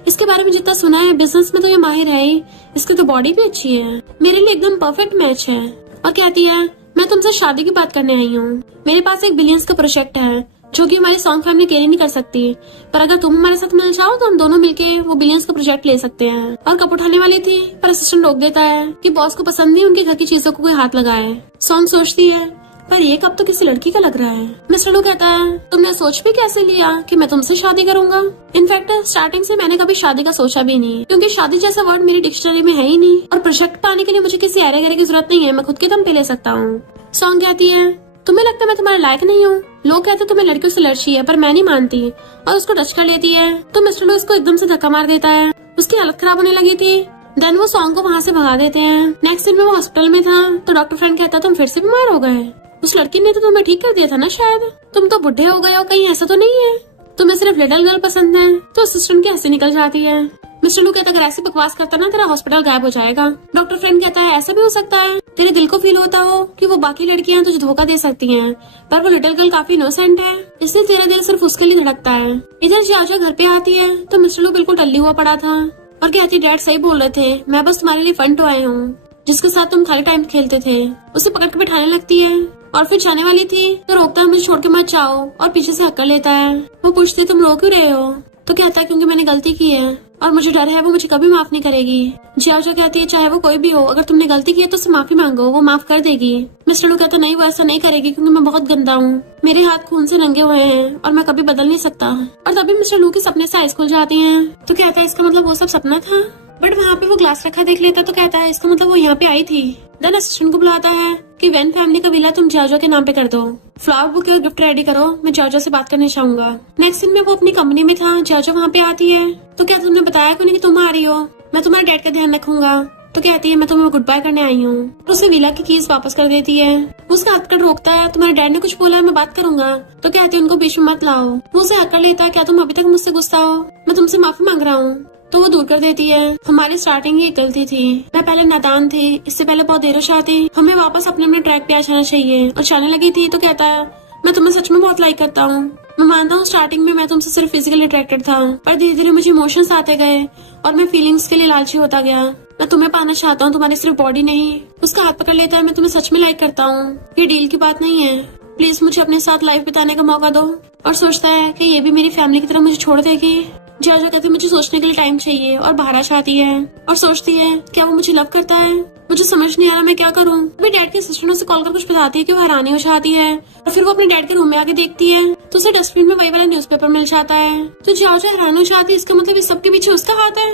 इसके बारे में जितना सुना है बिजनेस में तो ये माहिर है ही, इसकी तो बॉडी भी अच्छी है, मेरे लिए एकदम परफेक्ट मैच है। और कहती है मैं तुमसे शादी की बात करने आई हूँ, मेरे पास एक बिलियंस का प्रोजेक्ट है जो कि हमारी सॉन्ग फैमिली कैरी नहीं कर सकती, पर अगर तुम हमारे साथ मिल जाओ तो हम दोनों मिलके वो बिलियंस का प्रोजेक्ट ले सकते हैं। और कप उठाने वाली थी पर असिस्टेंट रोक देता है कि बॉस को पसंद नहीं उनके घर की चीजों को कोई हाथ लगाए। सॉन्ग सोचती है पर ये कप तो किसी लड़की का लग रहा है। मिस्टर लू कहता है तुमने सोच भी कैसे लिया कि मैं तुमसे शादी करूंगा। इनफैक्ट स्टार्टिंग से मैंने कभी शादी का सोचा भी नहीं, क्योंकि शादी जैसा वर्ड मेरी डिक्शनरी में है ही नहीं, और प्रोजेक्ट पाने के लिए मुझे किसी अरे गरे की जरूरत नहीं है, मैं खुद के दम पे ले सकता हूँ। सॉन्ग कहती है तुम्हें लगता है मैं तुम्हारे लायक नहीं हूँ, लोग कहते तुम्हें लड़कियों से लड़ची है पर मैं नहीं मानती, और उसको टच कर लेती है। तो मिस्टर लू इसको एकदम से धक्का मार देता है, उसकी हालत खराब होने लगी थी। देन वो सॉन्ग को वहाँ से भगा देते हैं। नेक्स्ट दिन में वो हॉस्पिटल में था तो डॉक्टर फ्रेंड कहता है तुम फिर से बीमार हो गए, उस लड़की ने तो तुम्हें ठीक कर दिया था ना शायद, तुम तो बुढ़े हो गए हो, कहीं ऐसा तो नहीं है, तुम्हें सिर्फ लिटिल गर्ल पसंद है। तो असिस्टेंट की हंसी निकल जाती है। मिस्टर लू कहता अगर ऐसी बकवास करता ना तेरा हॉस्पिटल गायब हो जाएगा। डॉक्टर फ्रेंड कहता है ऐसा भी हो सकता है तेरे दिल को फील होता हो कि वो बाकी लड़कियां तुझे धोखा दे सकती हैं, पर वो लिटिल गर्ल काफी इनोसेंट है, इसलिए तेरा दिल सिर्फ उसके लिए धड़कता है। इधर जाजा घर पे आती है तो मिस्टर लू बिल्कुल टल्ली हुआ पड़ा था और कहती डैड सही बोल रहे थे, मैं बस तुम्हारे लिए फन टॉय हूँ जिसके साथ तुम खाली टाइम खेलते थे। उसे पकड़ के बैठाने लगती है और फिर जाने वाली थी तो रोकता है मुझे छोड़ के मत जाओ, और पीछे से हक्का लेता है। वो पूछती तुम रो क्यों रहे हो, तो कहता है क्योंकि मैंने गलती की है और मुझे डर है वो मुझे कभी माफ नहीं करेगी। जियाओ कहती है चाहे वो कोई भी हो, अगर तुमने गलती की है तो उससे माफी मांगो, वो माफ कर देगी। मिस्टर लू कहता नहीं वो ऐसा नहीं करेगी क्योंकि मैं बहुत गंदा हूँ, मेरे हाथ खून से रंगे हुए हैं और मैं कभी बदल नहीं सकता। और तभी मिस्टर लू के सपने से आइस खुल जाती हैं। तो कहता है इसका मतलब वो सब सपना था, बट वहाँ पे वो ग्लास रखा देख लेता तो कहता है इसका मतलब वो यहाँ पे आई थी। देन असिस्टेंट को बुलाता है कि वैन फैमिली का विला तुम जाजो के नाम पे कर दो, फ्लावर बुके और गिफ्ट रेडी करो, मैं जाजो से बात करना चाहूंगा। नेक्स्ट दिन में वो अपनी कंपनी में था, जाजो वहाँ पे आती है तो क्या तुमने बताया क्यों नहीं कि तुम आ रही हो, मैं तुम्हारे डैड का ध्यान रखूंगा। तो कहती है मैं तुम्हें गुड बाय करने आई हूँ, तो उसे विला की कीज वापस कर देती है। उसका हथकड़ रोकता है तुम्हारे डैड ने कुछ बोला है मैं बात करूंगा, तो कहती है उनको बीच में मत लाओ। वो उसे हक्कड़ लेता है क्या तुम अभी तक मुझसे गुस्सा हो, मैं तुमसे माफी मांग रहा हूँ, तो वो दूर कर देती है। हमारी स्टार्टिंग ही गलती थी, मैं पहले नादान थी, इससे पहले बहुत देर चाहती, हमें वापस अपने अपने ट्रैक पे आ जाना चाहिए। और जाने लगी थी तो कहता है मैं तुम्हें सच में बहुत लाइक करता हूँ, मैं मानता हूँ स्टार्टिंग में मैं तुमसे सिर्फ फिजिकली अट्रैक्टेड था, पर धीरे धीरे मुझे इमोशंस आते गए और मैं फीलिंग्स के लिए लालची होता गया, मैं तुम्हें पाना चाहता हूँ, तुम्हारी सिर्फ बॉडी नहीं। उसका हाथ पकड़ लेता है मैं तुम्हें सच में लाइक करता हूँ, ये डील की बात नहीं है, प्लीज मुझे अपने साथ लाइफ बिताने का मौका दो। और सोचता है कि ये भी मेरी फैमिली की तरह मुझे छोड़ देगी। जाजा कहती मुझे सोचने के लिए टाइम चाहिए और बाहर आ जाती है और सोचती है क्या वो मुझे लव करता है, मुझे समझ नहीं आ रहा मैं क्या करूँ। अभी डैड के असिस्टेंट से कॉल कर कुछ बताती है कि वो हैरानी हो जाती है और फिर वो अपने डैड के रूम में आके देखती है तो उसे डस्टबिन में वही वाला न्यूज़पेपर मिल जाता है। तो जाजा हैरान हो जाती है, इसका मतलब इस सब के पीछे उसका हाथ है।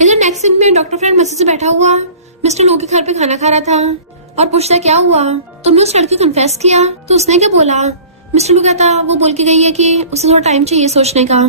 इधर नेक्स्ट सीन में डॉक्टर फ्रेंड मस्जिद से बैठा हुआ मिस्टर लू के घर पे खाना खा रहा था और पूछता क्या हुआ, तुमने उस लड़की कन्फेस किया, तो उसने क्या बोला। मिस्टर लू कहता वो बोल के गई है कि उसे थोड़ा टाइम चाहिए सोचने का,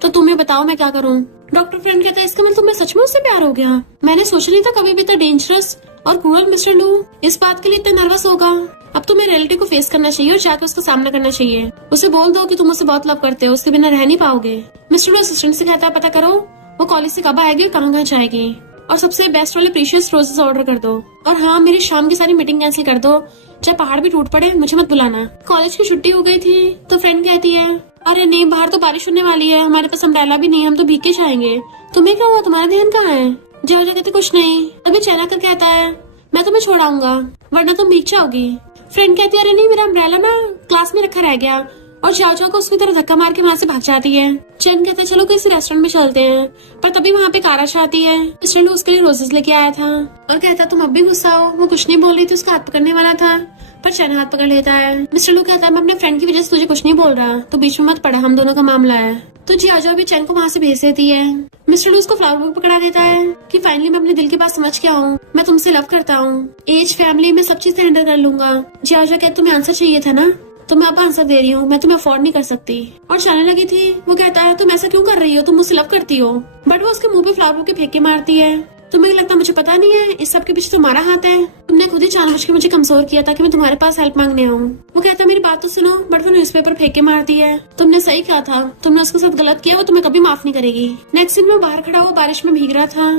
तो तुम्हें बताओ मैं क्या करूँ। डॉक्टर फ्रेंड कहता है इसका मतलब तुम्हें सच में उससे प्यार हो गया, मैंने सोचा नहीं था कभी भी इतना डेंजरस और क्रूअल मिस्टर लू इस बात के लिए इतना नर्वस होगा। अब तुम्हें रियलिटी को फेस करना चाहिए और जाकर उसका सामना करना चाहिए, उसे बोल दो कि तुम उसे बहुत लव करते हो, उसके बिना रह नहीं पाओगे। मिस्टर लू असिस्टेंट से कहता है पता करो वो कॉलेज से कब आएगी और कहाँ जाएगी, और सबसे बेस्ट वाले प्रीशियस रोजेस ऑर्डर कर दो, और हाँ मेरी शाम की सारी मीटिंग कैंसिल कर दो, चाहे पहाड़ भी टूट पड़े मुझे मत बुलाना। कॉलेज की छुट्टी हो गई थी तो फ्रेंड कहती है अरे नहीं बाहर तो बारिश होने वाली है, हमारे पास अम्ब्रेला भी नहीं, हम तो भीग के जाएंगे, तुम्हें क्या हुआ, तुम्हारा ध्यान कहाँ है। जाजा कहते कुछ नहीं। तभी चैना कर कहता है मैं तुम्हें छोड़ाऊंगा वरना तुम भीग जाओगी। फ्रेंड कहती है अरे नहीं मेरा अम्ब्रेला ना क्लास में रखा रह गया, और जाओ को उसकी तरह धक्का मार के वहाँ से भाग जाती है। चैन कहते हैं चलो किसी रेस्टोरेंट में चलते हैं, पर तभी वहाँ पे कारा आती है। मिस्टर लू उसके लिए रोजेस लेके आया था और कहता तुम अब भी गुस्सा हो, वो कुछ नहीं बोल रही थी, उसका हाथ पकड़ने वाला था पर चैन हाथ पकड़ लेता है। मिस्टर लू कहता है मैं अपने फ्रेंड की वजह से तुझे कुछ नहीं बोल रहा, तो बीच में मत पड़ा, हम दोनों का मामला है। तो जियाओ भी चैन को वहाँ से भेज देती है। मिस्टर लू उसको फ्लावर बुक पकड़ा देता है कि फाइनली मैं अपने दिल की बात समझ के आऊँ, मैं तुमसे लव करता हूँ, एज फैमिली में सब चीज हैंडल कर लूंगा। जियाओ कहते तुम्हें आंसर चाहिए था ना, तो मैं अब आंसर दे रही हूँ, मैं तुम्हें अफोर्ड नहीं कर सकती। और जाने लगी थी। वो कहता है तुम ऐसा क्यों कर रही हो, तुम मुझसे लव करती हो। बट वो उसके मुंह पे फ्लावर बुके फेंक के मारती है। तुम्हें लगता मुझे पता नहीं है, इस सब के पीछे तुम्हारा हाथ है। तुमने खुद ही जानबूझ के मुझे कमजोर किया ताकि मैं तुम्हारे पास हेल्प मांगने आऊँ। वो कहता मेरी बात तो सुनो, बट वो न्यूज़पेपर फेंक के मारती है। तुमने सही कहा था, तुमने उसके साथ गलत किया, वो तुम्हें कभी माफ नहीं करेगी। नेक्स्ट दिन में बाहर खड़ा हुआ बारिश में भीग रहा था।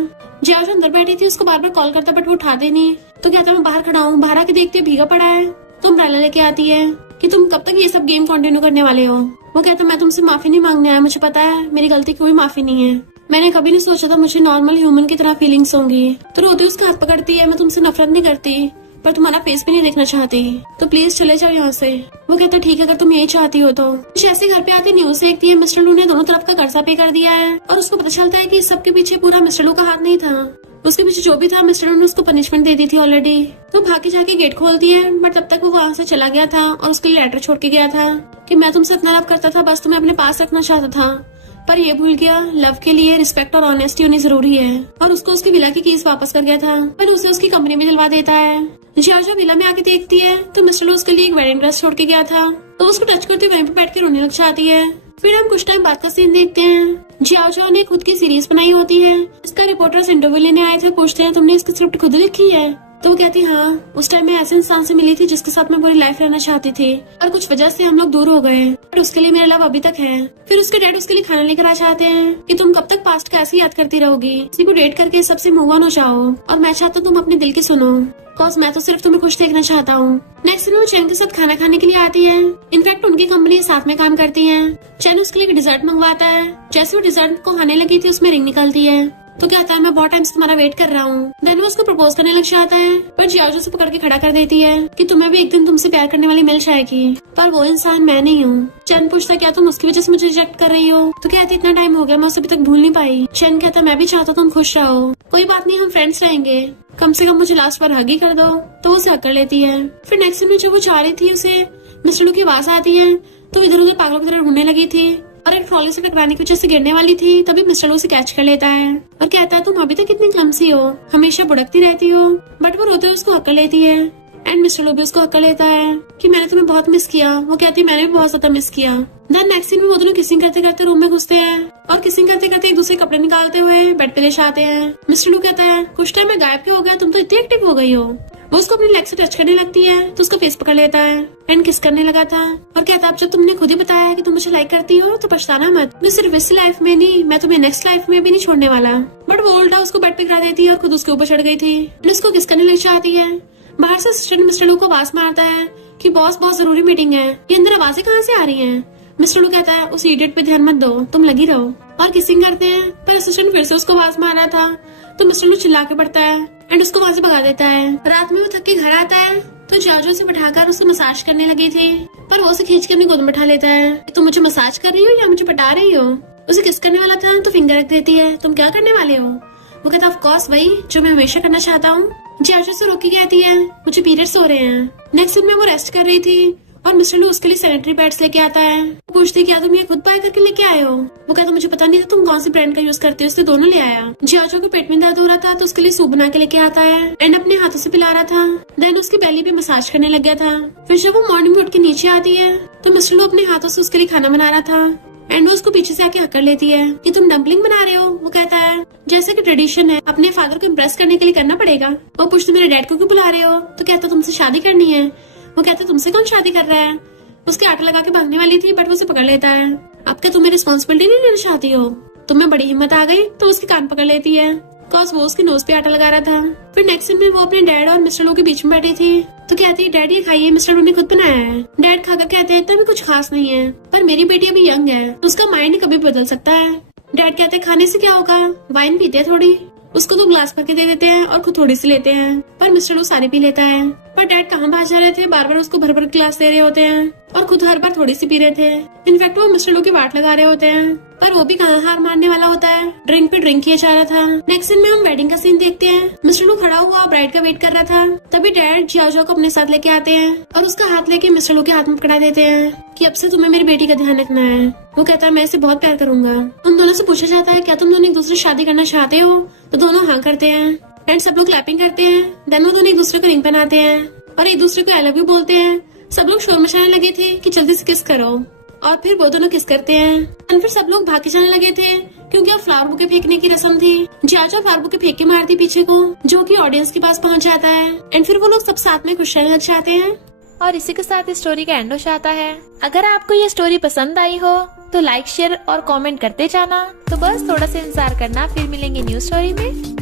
जियाओ जो अंदर बैठी थी उसको बार बार कॉल करता बट वो उठाते नहीं। तो कहता मैं बाहर खड़ा हूँ। बाहर आके देखती है भीगा पड़ा है। तो अम्ब्रेला लेके आती है कि तुम कब तक ये सब गेम कंटिन्यू करने वाले हो। वो कहता मैं तुमसे माफी नहीं मांगने आया, मुझे पता है मेरी गलती कोई माफी नहीं है। मैंने कभी नहीं सोचा था मुझे नॉर्मल ह्यूमन की तरह फीलिंग्स होंगी। तो रोते उसका हाथ पकड़ती है, मैं तुमसे नफरत नहीं करती पर तुम्हारा फेस भी नहीं देखना चाहती, तो प्लीज चले जाओ यहाँ से। वो कहता ठीक है अगर तुम यही चाहती हो तो। जैसे घर पे आती न्यूज देखती है मिस्टर लू ने दोनों तरफ का कर्जा पे कर दिया है और उसको पता चलता है कि इस सब के पीछे पूरा मिस्टर लू का हाथ नहीं था। उसके पीछे जो भी था मिस्टर लू ने उसको पनिशमेंट दे दी थी ऑलरेडी। तो भाग के जाके गेट खोलती है बट तब तक वो वहाँ से चला गया था और उसके लिए लेटर छोड़ के गया था कि मैं तुमसे इतना लव करता था, बस तुम्हें अपने पास रखना चाहता था, पर ये भूल गया लव के लिए रिस्पेक्ट और ऑनेस्टी होनी जरूरी है। और उसको उसकी विला की कीज वापस कर गया था पर उसे उसकी कंपनी में दिलवा देता है। जियाओ विला में आके देखती है तो मिस्टर लू उसके लिए एक वेडिंग ड्रेस छोड़ के गया था, तो उसको टच करते वहीं पे बैठ के रोने लग जाती है। फिर हम कुछ टाइम बाद का सीन देखते हैं। जियाओ ने खुद की सीरीज बनाई होती है। इसका रिपोर्टर्स इंटरव्यू लेने आए थे, पूछते हैं तुमने इसकी स्क्रिप्ट खुद लिखी है। तो वो कहती हाँ, उस टाइम मैं ऐसे इंसान से मिली थी जिसके साथ मैं पूरी लाइफ रहना चाहती थी और कुछ वजह से हम लोग दूर हो गए, पर उसके लिए मेरा लव अभी तक है। फिर उसके डैड उसके लिए खाना लेकर आ जाते हैं कि तुम कब तक पास्ट का ऐसे याद करती रहोगी, किसी को डेट करके सबसे मूव ऑन हो जाओ और मैं चाहता हूँ तुम अपने दिल की सुनो, बिकॉज मैं तो सिर्फ तुम्हें खुश देखना चाहता हूँ। नेक्स्ट दिन वो चैन के साथ खाना खाने के लिए आती है। इनफैक्ट उनकी कंपनी साथ में काम करती है। चैन उसके लिए डिजर्ट मंगवाता है। जैसे वो डिजर्ट को खाने लगी थी उसमें रिंग निकलती है। तो कहता है मैं बहुत टाइम से तुम्हारा वेट कर रहा हूँ। देन वो उसको प्रपोज करने लग जाता है पर जियाओ से पकड़ के खड़ा कर देती है कि तुम्हें भी एक दिन तुमसे प्यार करने वाली मिल जाएगी, पर वो इंसान मैं नहीं हूँ। चैन पूछता क्या तुम उसकी वजह से मुझे रिजेक्ट कर रही हो। तो कहती इतना टाइम हो गया मैं उसे अभी तक भूल नहीं पाई। चैन कहता मैं भी चाहता हूँ तुम खुश रहो, कोई बात नहीं हम फ्रेंड्स रहेंगे, कम से कम मुझे लास्ट बार हग ही कर दो। तो वो उसे हग कर लेती है। फिर नेक्स्ट दिन में जब वो चाह रही थी उसे मिस्टर लू की आवाज आती है तो इधर उधर पागलों की तरह ढूंढने लगी थी और एक ट्रॉली से टकराने की वजह से गिरने वाली थी। तभी मिस्टर लू उसे कैच कर लेता है और कहता है तुम अभी तक कितनी क्लमसी हो, हमेशा बुड़कती रहती हो। बट वो रोते हुए उसको हक कर लेती है एंड मिस्टर लू भी उसको हक कर लेता है कि मैंने तुम्हें बहुत मिस किया। वो कहती है मैंने भी बहुत ज्यादा मिस किया। देन नेक्स्ट सीन में वो दोनों किसिंग करते करते रूम में घुसते हैं और किसिंग करते करते एक दूसरे कपड़े निकालते हुए बेड पे ले जाते हैं। मिस्टर लू कहता है कुछ टाइम में गायब क्यों हो गया, तुम तो इतनी एक्टिव हो गई हो। वो उसको अपनी लेग से टच करने लगती है तो उसका फेस पकड़ लेता है एंड किस करने लगा था और कहता अब जब तुमने खुद ही बताया है कि तुम मुझे लाइक करती हो तो पछताना मत, मैं सिर्फ इस लाइफ में नहीं मैं तुम्हें नेक्स्ट लाइफ में भी नहीं छोड़ने वाला। बट वो उल्टा उसको बेड पे गिरा देती है और खुद उसके ऊपर चढ़ गई थी। उसको किस करने लग जाती है। बाहर से असिस्टेंट मिस्टर लू को आवाज मारता है कि बॉस बहुत जरूरी मीटिंग है, ये अंदर आवाजें कहाँ से आ रही हैं। मिस्टर लू कहता है उस इडियट पे ध्यान मत दो, तुम लगी रहो, और किसिंग करते हैं। पर असिस्टेंट फिर से उसको आवाज मार रहा था तो मिस्टर लू चिल्ला के पड़ता है एंड उसको वहां से भगा देता है। रात में वो थक के घर आता है तो जियाओ से बैठाकर उसे मसाज करने लगी थी पर वो उसे खींच के अपनी गोद में बैठा लेता है। तुम मुझे मसाज कर रही हो या मुझे पटा रही हो। उसे किस करने वाला था तो फिंगर रख देती है, तुम क्या करने वाले हो। वो कहता ऑफ कोर्स वही जो मैं हमेशा करना चाहता हूँ। जियाओ से रोकी कहती है मुझे पीरियड्स हो रहे हैं। नेक्स्ट दिन में वो रेस्ट कर रही थी और मिस्टर लू उसके लिए सैनिटरी पैड्स लेके आता है। पूछती क्या तुम ये खुद बाय करके लेके आए हो। वो कहता मुझे पता नहीं था तुम कौन सी ब्रांड का यूज करते हो, इसलिए दोनों ले आया। जियाओ को पेट में दर्द हो रहा था तो उसके लिए सूप बना के लेके आता है एंड अपने हाथों से पिला रहा था। देन उसकी बेली पे मसाज करने लग गया था। फिर जब वो मॉर्निंग में उठ के नीचे आती है तो मिस्टर लू अपने हाथों से उसके लिए खाना बना रहा था एंड वो उसको पीछे से आके हक कर लेती है कि तुम डम्पलिंग बना रहे हो। वो कहता है जैसे कि ट्रेडिशन है अपने फादर को इम्प्रेस करने के लिए करना पड़ेगा। वो पूछते मेरे डैड को क्यों बुला रहे हो। तो कहता तुमसे शादी करनी है। वो कहता तुमसे कौन शादी कर रहा है। उसके आटा लगा के भागने वाली थी बट वो उसे पकड़ लेता है। अब क्या तुम्हें रिस्पॉन्सिबिलिटी नहीं लेना चाहती हो। तुम्हें बड़ी हिम्मत आ गई तो उसके कान पकड़ लेती है बिकॉज वो उसके नोज पे आटा लगा रहा था। फिर नेक्स्ट दिन में वो अपने डैड और मिस्टर लू के बीच में बैठी थी तो कहती है डैड ये खाइए, मिस्टर लू ने खुद बनाया है। डैड खाकर कहते हैं इतना भी कुछ खास नहीं है, पर मेरी बेटी अभी यंग है तो उसका माइंड कभी बदल सकता है। डैड कहते हैं खाने से क्या होगा, वाइन पीते हैं थोड़ी। उसको तो ग्लास भर के दे देते हैं और खुद थोड़ी सी लेते हैं पर मिस्टर लू सारी पी लेता है। पर डैड कहाँ बाहर जा रहे थे, बार बार उसको भर भर ग्लास दे रहे होते हैं और खुद हर बार थोड़ी सी पी रहे थे। इनफैक्ट वो मिस्टर लू की वाट लगा रहे होते हैं पर वो भी कहाँ हार मारने वाला होता है, ड्रिंक पे ड्रिंक किया जा रहा था। नेक्स्ट दिन में हम वेडिंग का सीन देखते हैं। मिस्टर लू खड़ा हुआ ब्राइड का वेट कर रहा था। तभी डैड जियाओ को अपने साथ लेके आते हैं और उसका हाथ लेके मिस्टर लू के हाथ में पकड़ा देते हैं कि अब से तुम्हें मेरी बेटी का ध्यान रखना है। वो कहता है मैं इसे बहुत प्यार करूंगा। उन दोनों से पूछा जाता है क्या तुम दोनों एक दूसरे से शादी करना चाहते हो, तो दोनों हाँ करते हैं एंड सब लोग क्लैपिंग करते हैं। देन वो दोनों एक दूसरे को रिंग पहनाते हैं और एक दूसरे को आई लव यू बोलते हैं सब लोग शोर मचाने लगे थे कि जल्दी से किस करो, और फिर वो दोनों किस करते हैं। एंड फिर सब लोग भाग के जाने लगे थे क्योंकि अब फ्लावर बुके फेंकने की रस्म थी। जाजो फ्लावर बुके फेंक के मारती पीछे को, जो कि ऑडियंस के पास पहुंच जाता है। एंड फिर वो लोग सब साथ में खुश रहने लग जाते हैं। और इसी के साथ इस स्टोरी का एंड हो जाता है। अगर आपको ये स्टोरी पसंद आई हो तो लाइक शेयर और कमेंट करते जाना। तो बस थोड़ा सा इंतजार करना, फिर मिलेंगे न्यू स्टोरी में।